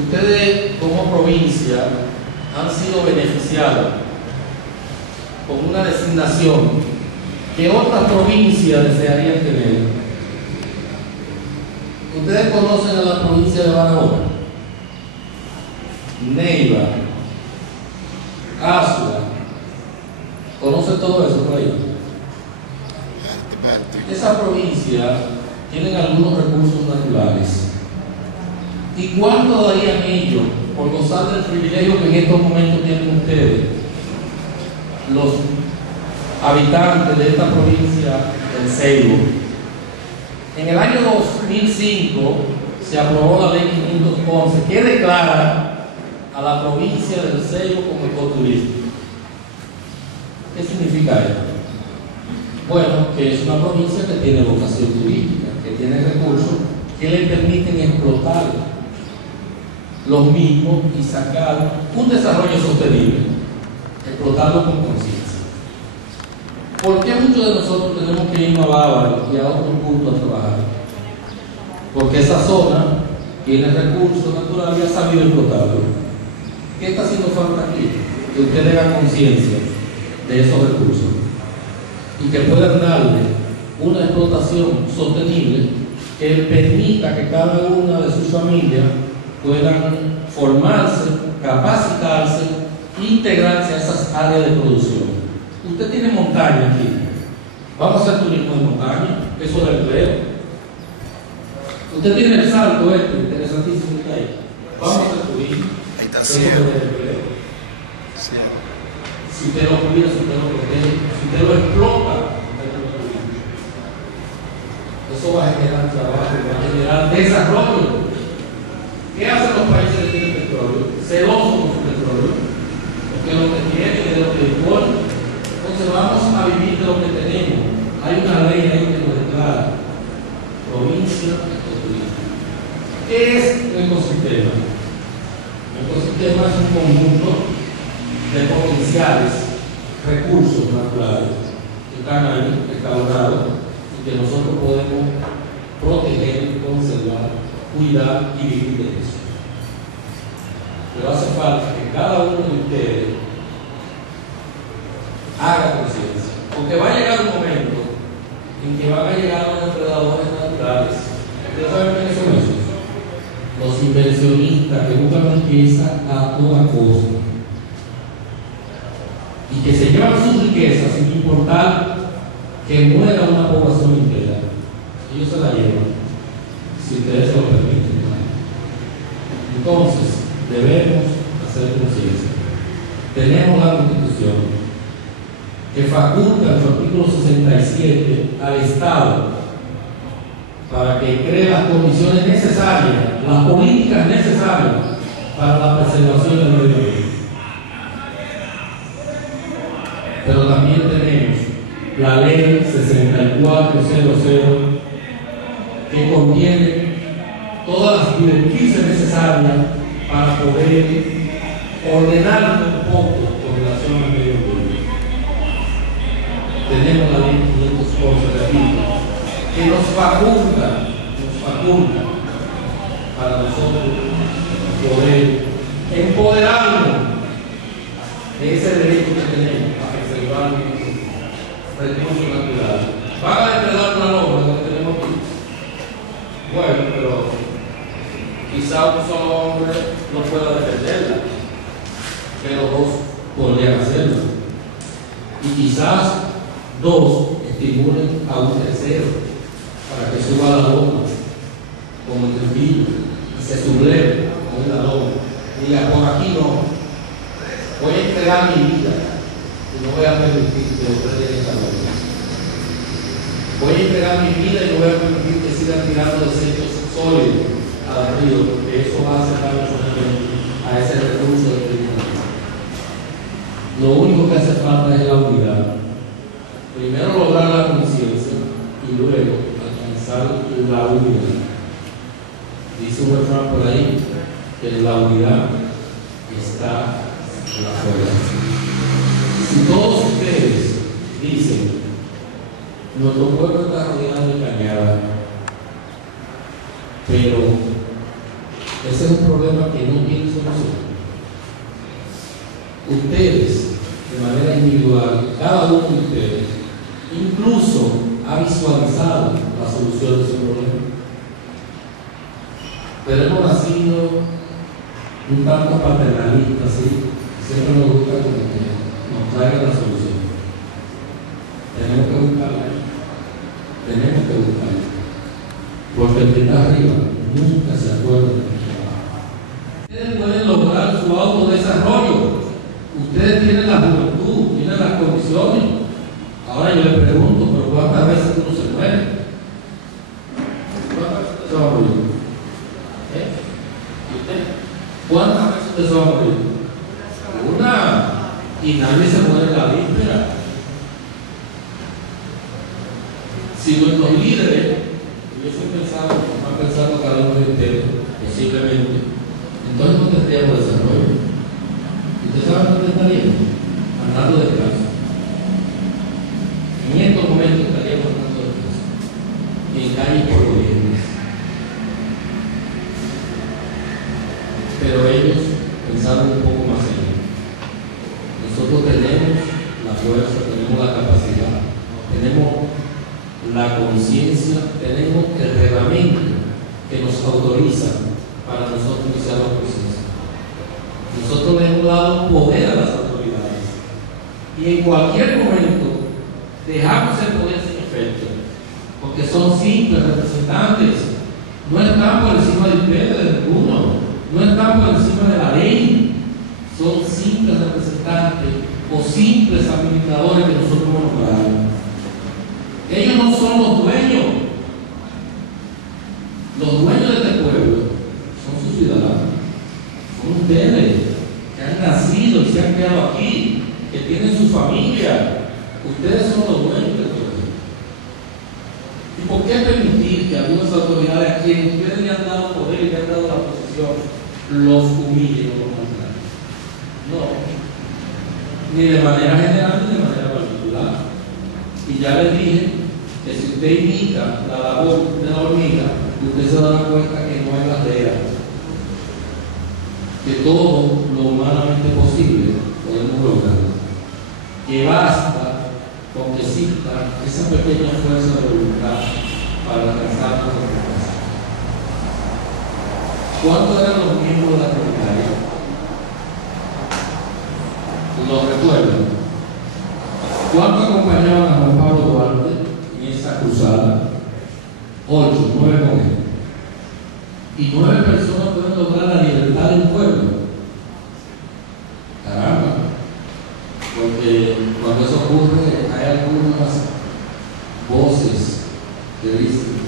ustedes como provincia han sido beneficiados con una designación que otras provincias desearían tener. Ustedes conocen a la provincia de Barahona, Neiva, Azua, ¿conocen todo eso por ahí? Esa provincia tienen algunos recursos naturales. ¿Y cuánto darían ellos por gozar del privilegio que en estos momentos tienen ustedes, los habitantes de esta provincia del Ceibo? En el año 2005 se aprobó la ley 511 que declara a la provincia del Ceibo como ecoturístico. ¿Qué significa esto? Bueno, que es una provincia que tiene vocación turística, que tiene recursos que le permiten explotar los mismos y sacar un desarrollo sostenible, explotarlo con conciencia. ¿Por qué muchos de nosotros tenemos que irnos a Bávaro y a otro punto a trabajar? Porque esa zona tiene recursos naturales y ha sabido explotarlo. ¿Qué está haciendo falta aquí? Que usted tenga conciencia de esos recursos y que puedan darle una explotación sostenible que permita que cada una de sus familias puedan formarse, capacitarse, integrarse a esas áreas de producción. Usted tiene montaña aquí. Vamos a hacer turismo de montaña, eso de empleo. Usted tiene el salto interesantísimo que hay. Vamos a hacer turismo, eso de empleo. Si usted lo cuida, si usted lo protege, si usted lo explota, eso va a generar trabajo, va a generar desarrollo. ¿Qué hacen los países que tienen petróleo? Celosos con su petróleo, porque lo que tienen es de lo que importa. Entonces vamos a vivir de lo que tenemos. Hay una ley ahí que nos declara provincia ecoturística. ¿Qué es un ecosistema? Un ecosistema es un conjunto de potenciales recursos naturales que están ahí escalonados y que nosotros podemos proteger, conservar, cuidar y vivir de eso. Pero hace falta que cada uno de ustedes haga conciencia, porque va a llegar un momento en que van a llegar los depredadores naturales. ¿Ustedes saben quiénes son esos? Los inversionistas que buscan riqueza a toda costa. y que se llevan sus riquezas sin importar que muera una población entera. Ellos se la llevan, si ustedes se lo permiten. Entonces, debemos hacer conciencia. Tenemos la Constitución que faculta en su artículo 67 al Estado para que cree las condiciones necesarias, las políticas necesarias para la preservación del medio ambiente. Pero también tenemos la ley 6400 que contiene todas las directrices necesarias para poder ordenar un poco con relación al medio ambiente. Tenemos la ley 511 de aquí, que nos faculta para nosotros poder empoderarnos de ese derecho que tenemos a preservar los recursos naturales. Van a depredar una norma que tenemos aquí. Bueno, pero quizá un solo hombre no pueda defenderla, pero dos podrían hacerlo. Y quizás dos estimulen a un tercero para que suba la loma, como el trillo, y se subleve con la loma. Diga, por aquí no, voy a entregar mi vida y no voy a permitir que ustedes esta loma. Voy a entregar mi vida y no voy a permitir que sigan tirando desechos sólidos al río, porque eso va a acercar a ese recurso de criminalidad. Lo único que hace falta es la unidad. Primero lograr la conciencia y luego alcanzar la unidad. Dice un refrán por ahí que la unidad está en la fuerza. Si todos ustedes dicen nuestro pueblo está rodeado de cañada, pero ese es un problema que no tiene solución. Ustedes, de manera individual, cada uno de ustedes, incluso ha visualizado la solución de ese problema. Pero hemos nacido un tanto paternalistas, ¿sí? Siempre nos gusta que nos traigan la solución. Tenemos que buscarla. Porque el que está arriba nunca se acuerda de lo que va. Ustedes pueden lograr su autodesarrollo. Ustedes tienen la juventud, tienen las condiciones. Ahora yo le pregunto, ¿pero cuántas veces uno se muere? ¿Cuántas veces usted se va a morir? ¿Y usted? ¿Cuántas veces usted se va a morir? Una. Y nadie se muere en la víspera. Si nuestros líderes hubiesen pensado como han pensado cada uno de ustedes, posiblemente, entonces no tendríamos desarrollo. ¿Ustedes saben dónde estaríamos? Andando descalzo. En estos momentos estaríamos andando descalzo. En calles por gobiernos. Pero ellos pensaron un poco más allá. Nosotros tenemos la fuerza, tenemos la capacidad, tenemos la conciencia, tenemos el reglamento que nos autoriza para nosotros iniciar los procesos. Nosotros le hemos dado poder a las autoridades y en cualquier momento dejamos el poder sin efecto, porque son simples representantes, no están por encima de ustedes, de ninguno, no están por encima de la ley, son simples representantes o simples administradores que nosotros hemos nombrado. Ellos no son los dueños. Los dueños de este pueblo son sus ciudadanos. Son ustedes que han nacido y se han quedado aquí, que tienen su familia. Ustedes son los dueños de este pueblo. ¿Y por qué permitir que algunas autoridades a quienes ustedes le han dado poder y le han dado la posición los humillen o los maltraten? No. Ni de manera general ni de manera particular. Y ya les dije que si usted imita la labor de la hormiga, usted se dará cuenta que no hay barrera, que todo lo humanamente posible podemos lograr, que basta con que exista esa pequeña fuerza de voluntad para alcanzar los objetivos. ¿Cuántos eran los miembros de la comunidad? ¿Lo recuerdan? 8, 9 mujeres. Y 9 personas pueden lograr la libertad de un pueblo. Caramba. Porque cuando eso ocurre, hay algunas voces que dicen,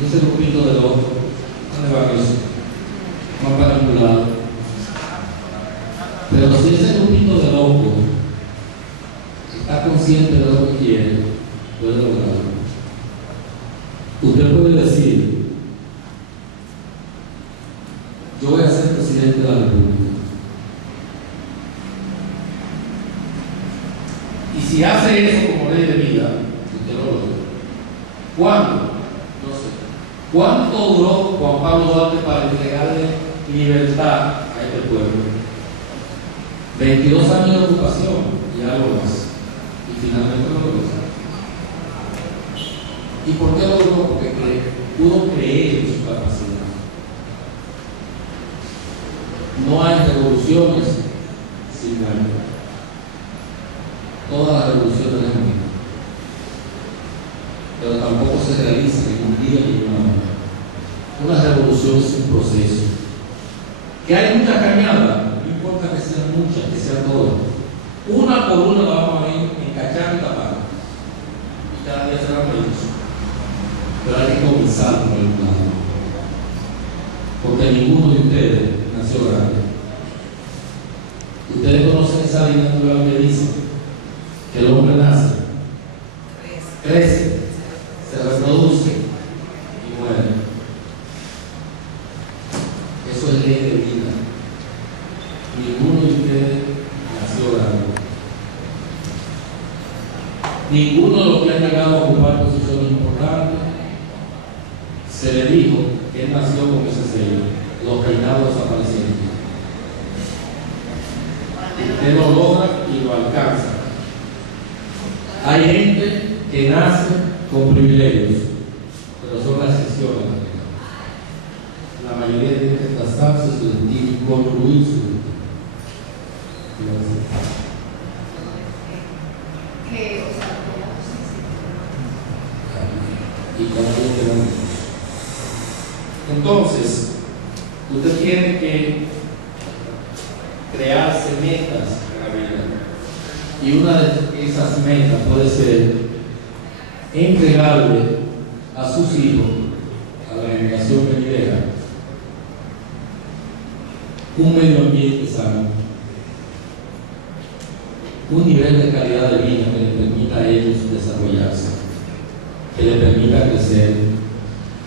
y ese grupito de locos, ¿dónde van eso? Más manipulado. Pero si ese grupito de locos está consciente de lo que quiere, puede lograrlo. Usted puede decir, yo voy a ser presidente de la República. Y si hace eso como ley de vida, usted lo logra. ¿Cuándo? No sé. ¿Cuánto duró Juan Pablo Duarte para entregarle libertad a este pueblo? 22 años de ocupación y algo más. Y finalmente lo logró. ¿Y por qué lo logró? Porque pudo creer en su capacidad. No hay revoluciones sin daño. Todas las revoluciones las mismas. Pero tampoco se realiza en un día ni en una hora. Una revolución es un proceso. Que hay muchas cañadas, no importa que sean muchas, que sean todas. Una por una la vamos a ir encachando y tapando. Y cada día será menos. Pero hay que comenzar por el lado. Porque ninguno de ustedes nació grande. Ustedes conocen esa ley natural que dice que el hombre nace, crece, se reproduce y muere. Eso es ley de vida. Ninguno de ustedes nació grande. Ninguno de los que han llegado a ocupar posiciones importantes se le dijo que él nació con ese sello. Los reinados desaparecieron. Usted lo logra y lo alcanza. Hay gente que nace con privilegios, pero son las excepciones. La mayoría tiene que casarse su destino y concluir su destino. Y cada uno tenemos. Entonces, usted tiene que crearse metas en la vida. Y una de esas metas puede ser entregarle a sus hijos, a la generación venidera, un medio ambiente sano, un nivel de calidad de vida que les permita a ellos desarrollarse, que les permita crecer,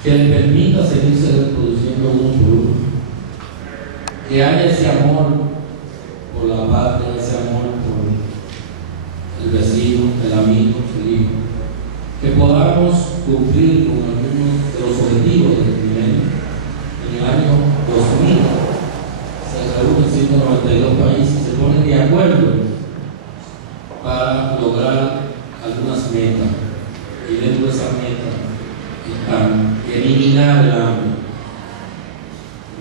que les permita seguirse reproduciendo uno por uno, que haya ese amor por la patria, ese amor por el vecino, el amigo, el hijo, que podamos cumplir con algunos de los objetivos del milenio. En el año 2000 se reúnen 192 países, se ponen de acuerdo para lograr algunas metas, y dentro de esas metas están eliminar el hambre.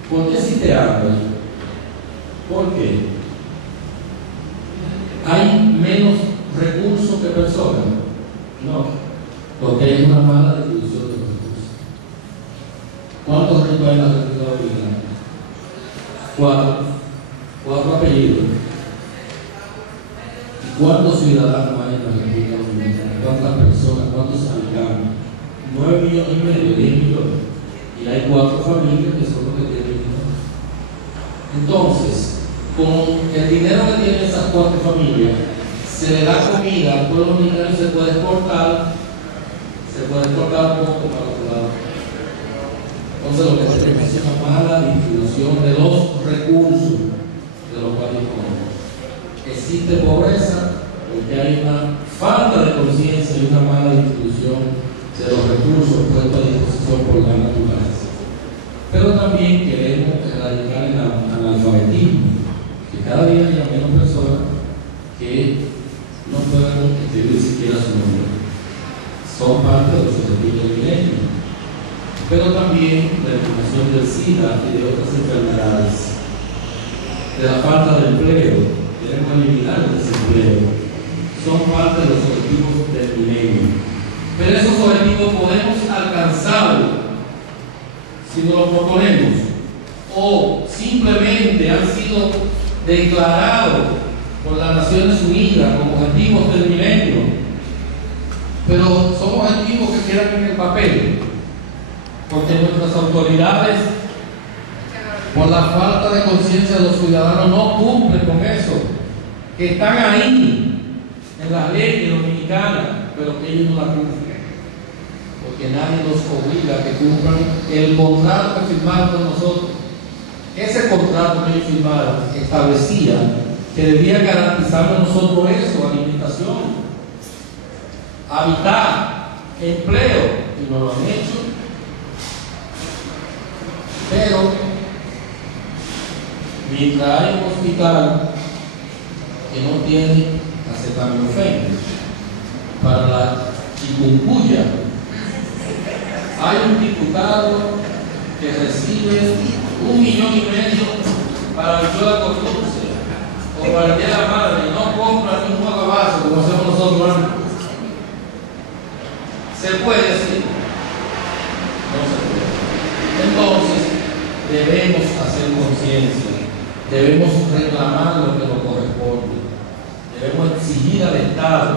¿Por qué existe hambre? ¿Por qué? ¿Hay menos recursos que personas? No, porque hay una mala distribución de los recursos. ¿Cuántos ricos hay en la República Dominicana? 4 apellidos. ¿Y cuántos ciudadanos hay en la República Dominicana? ¿Cuántas personas? ¿Cuántos habitantes? 9,5 millones, 10 millones. Y hay 4 familias que son los que tienen dinero. Entonces, con el dinero que tienen esas 4 familias, se le da comida al pueblo dominicano y se puede exportar un poco para otro lado. Entonces, lo que tenemos es una mala distribución de los recursos de los cuales disponemos. Existe pobreza porque hay una falta de conciencia y una mala distribución de los recursos puestos a disposición por la naturaleza. Pero también queremos erradicar el analfabetismo, que cada día haya menos personas que no puedan escribir siquiera su nombre. Son parte de los objetivos del milenio. Pero también la eliminación del SIDA y de otras enfermedades, de la falta de empleo, queremos eliminar el desempleo. Son parte de los objetivos del milenio. Pero esos objetivos podemos alcanzarlos sino lo proponemos, o simplemente han sido declarados por las Naciones Unidas como objetivos del milenio, pero son objetivos que quedan en el papel, porque nuestras autoridades, por la falta de conciencia de los ciudadanos, no cumplen con eso, que están ahí en las leyes dominicanas, pero que ellos no la cumplen, porque nadie los obliga a que cumplan el contrato que firmaron con nosotros. Ese contrato que ellos firmaron establecía que debían garantizarnos nosotros eso: alimentación, hábitat, empleo, y no lo han hecho. Pero mientras hay un hospital que no tiene acetaminofén para la chikungunya, hay un diputado que recibe 1,5 millones para el suelo con dulce o para el día de la madre, y no compra ni un juego base como hacemos nosotros antes. ¿Se puede decir? No se puede. Entonces, debemos hacer conciencia, debemos reclamar lo que nos corresponde, debemos exigir al Estado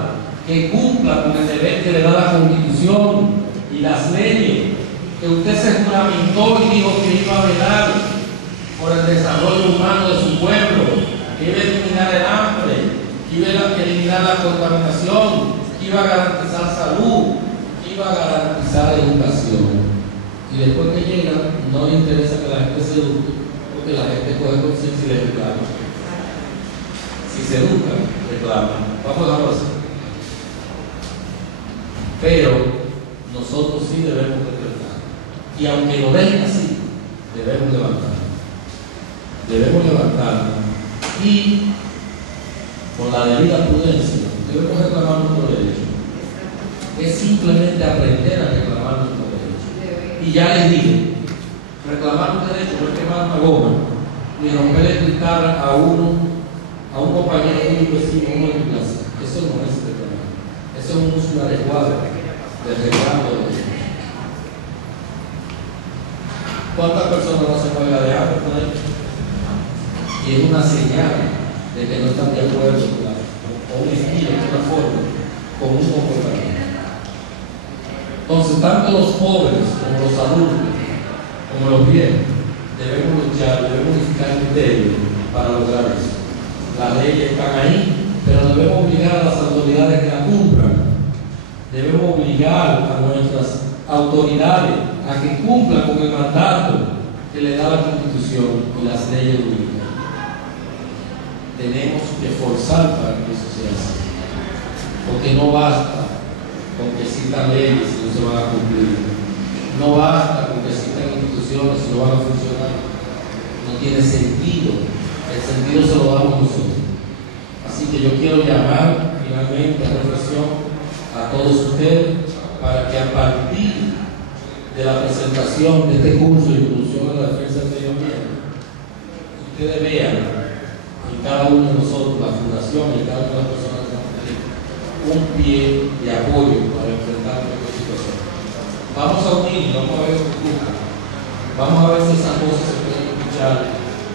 que cumpla con el deber que le da la Constitución y las leyes, que usted se juramentó y dijo que iba a velar por el desarrollo humano de su pueblo, que iba a eliminar el hambre, que iba a eliminar la contaminación, que iba a garantizar salud, que iba a garantizar educación. Y después que llega, no le interesa que la gente se eduque, porque la gente coge conciencia y le reclama. Si se educa, reclama. Vamos a dejarlo así. Pero nosotros sí debemos despertar. Y aunque lo dejen así, debemos levantarnos. Debemos levantarnos. Y con la debida prudencia, debemos reclamar nuestro derecho. Es simplemente aprender a reclamar nuestro derecho. Y ya les dije, reclamar un derecho no es quemar una goma, ni romper el cristal a un compañero de un vecino, uno de mi clase. Eso no es reclamar. Eso es un uso inadecuado de reclamo de derechos. ¿Cuántas personas no se huelga de hambre por ahí? Y es una señal de que no están de acuerdo con un estilo, con una forma, con un comportamiento. Entonces, tanto los jóvenes como los adultos, como los viejos, debemos luchar, debemos buscar criterios para lograr eso. Las leyes están ahí, pero debemos obligar a las autoridades que la cumplan. Debemos obligar a nuestras autoridades a que cumplan con el mandato que le da la Constitución y las leyes dominicanas. Tenemos que forzar para que eso sea así, porque no basta con que existan leyes si no se van a cumplir, no basta con que existan instituciones si no van a funcionar, no tiene sentido, el sentido se lo damos nosotros. Así que yo quiero llamar finalmente a reflexión a todos ustedes para que a partir de la presentación de este curso de Introducción a la Defensa del Medio Ambiente, ustedes vean en cada uno de nosotros, la Fundación y cada una de las personas que estamos aquí, un pie de apoyo para enfrentar esta situación. Vamos a unir, vamos a ver lo que ocurre. Vamos a ver si esas voces se pueden escuchar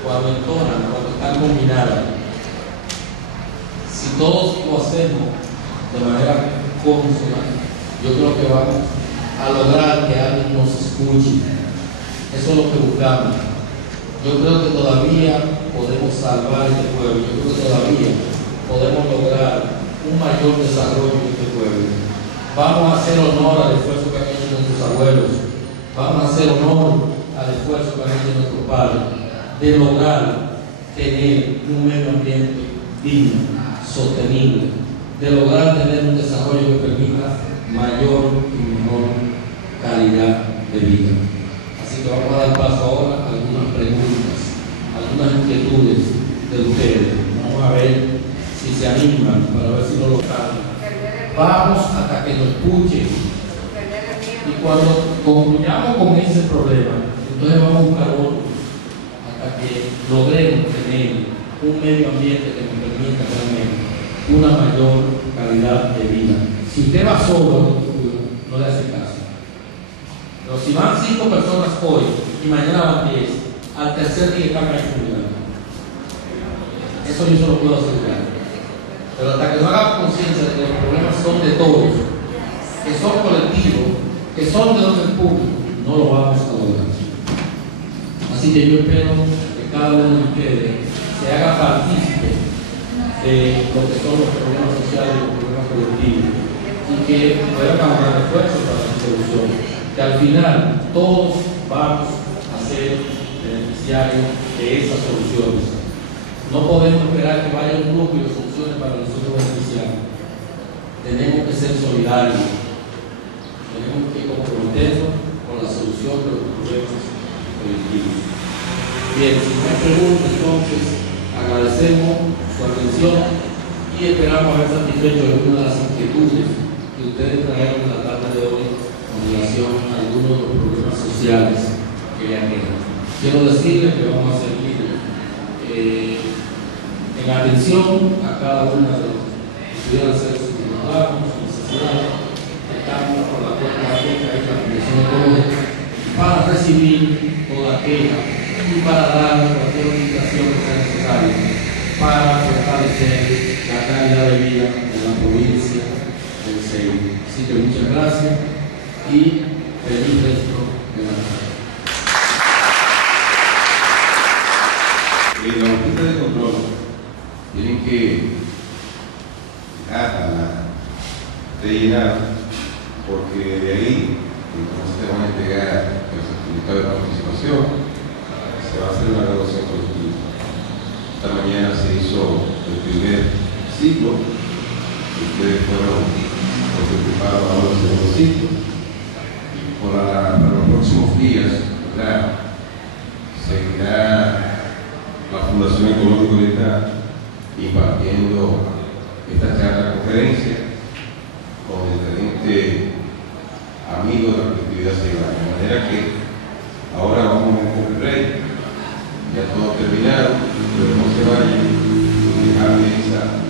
cuando entonan, cuando están combinadas. Si todos lo hacemos de manera consonante, yo creo que vamos a lograr que alguien nos escuche. Eso es lo que buscamos. Yo creo que todavía podemos salvar este pueblo. Yo creo que todavía podemos lograr un mayor desarrollo de este pueblo. Vamos a hacer honor al esfuerzo que han hecho nuestros abuelos. Vamos a hacer honor al esfuerzo que han hecho nuestros padres de lograr tener un medio ambiente digno, sostenible, de lograr tener un desarrollo que permita mayor y mejor calidad de vida. Así que vamos a dar paso ahora a algunas preguntas, algunas inquietudes de ustedes. Vamos a ver si se animan para ver si lo logramos. Vamos hasta que nos escuchen. Y cuando concluyamos con ese problema, entonces vamos a buscar otro hasta que logremos tener un medio ambiente que nos permita realmente una mayor calidad de vida. Si usted va solo, no le hace caso. Pero si van 5 personas hoy y mañana van 10, al tercer día están refundiendo. Eso yo se lo puedo asegurar. Pero hasta que no haga conciencia de que los problemas son de todos, que son colectivos, que son de orden público, no lo vamos a lograr. Así que yo espero que cada uno de ustedes se haga partícipe de lo que son los problemas sociales y los problemas colectivos y que puedan hacer esfuerzos para su solución. Que al final todos vamos a ser beneficiarios de esas soluciones. No podemos esperar que vaya un grupo y lo solucione para nosotros beneficiarnos. Tenemos que ser solidarios. Tenemos que comprometernos con la solución de los problemas colectivos. Bien, si no hay preguntas, entonces agradecemos su atención y esperamos haber satisfecho algunas de las inquietudes que ustedes trajeron en la tarde de hoy con relación a algunos de los problemas sociales que le aquejan. Quiero decirles que vamos a seguir en atención a cada una de los que pudieran ser sus ciudadanos, sus necesidades. Estamos con la puerta abierta y la Comisión Ecológica para recibir toda queja y para dar cualquier orientación que sea necesaria para fortalecer la calidad de vida de la provincia del Ceiba. Así que muchas gracias y feliz resto de la tarde. La hojita de control tienen que rellenar, porque de ahí entonces te van a entregar el certificado de participación, se va a hacer una graduación colectiva. Esta mañana se hizo el primer ciclo, ustedes fueron los ocupados ahora el segundo ciclo. Para los próximos días, ¿verdad? Seguirá la Fundación Ecológica Oriental impartiendo esta charla conferencia con diferentes amigos de la colectividad ceibana. De manera que ahora vamos a un coffee break, ya todo terminado, pero no se vayan a dejar esa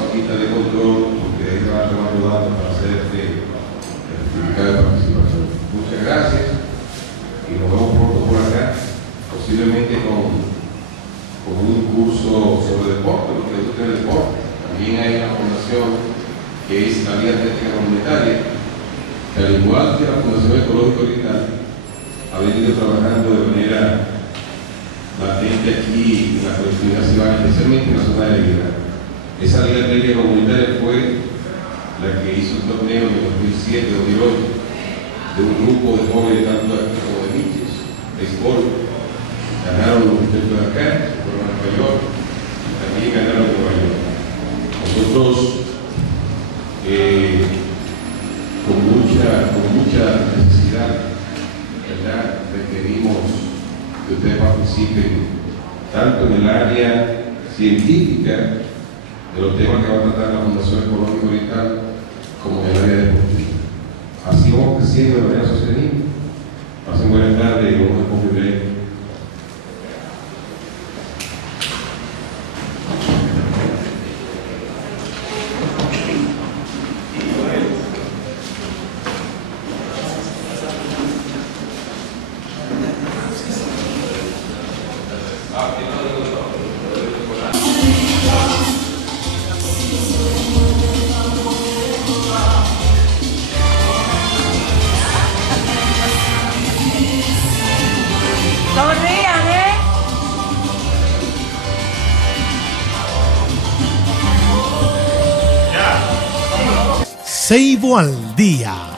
hojita de control, porque ahí se van tomando datos para hacer el certificado de participación. Muchas gracias y nos vemos pronto por acá, posiblemente con un curso sobre deporte, lo que gusta el deporte. También hay una fundación que es la Liga Atlética Comunitaria, que al igual que la Fundación Ecológica Oriental, ha venido trabajando de manera latente aquí en la colectividad ceibana, especialmente en la zona de Libertad. Esa Liga Atlética Comunitaria fue la que hizo un torneo en 2007-2008 de un grupo de jóvenes tanto como de nichos, béisbol. Ganaron los muchachos de acá, fueron a Nueva York, y también ganaron en Nueva York. Nosotros, con mucha necesidad, ¿verdad?, requerimos que ustedes participen tanto en el área científica de los temas que va a tratar la Fundación Ecológica Oriental, como en el área deportiva. Así vamos creciendo de manera sostenible. Pasen buenas tardes y vamos a concluir. Ceibo al día.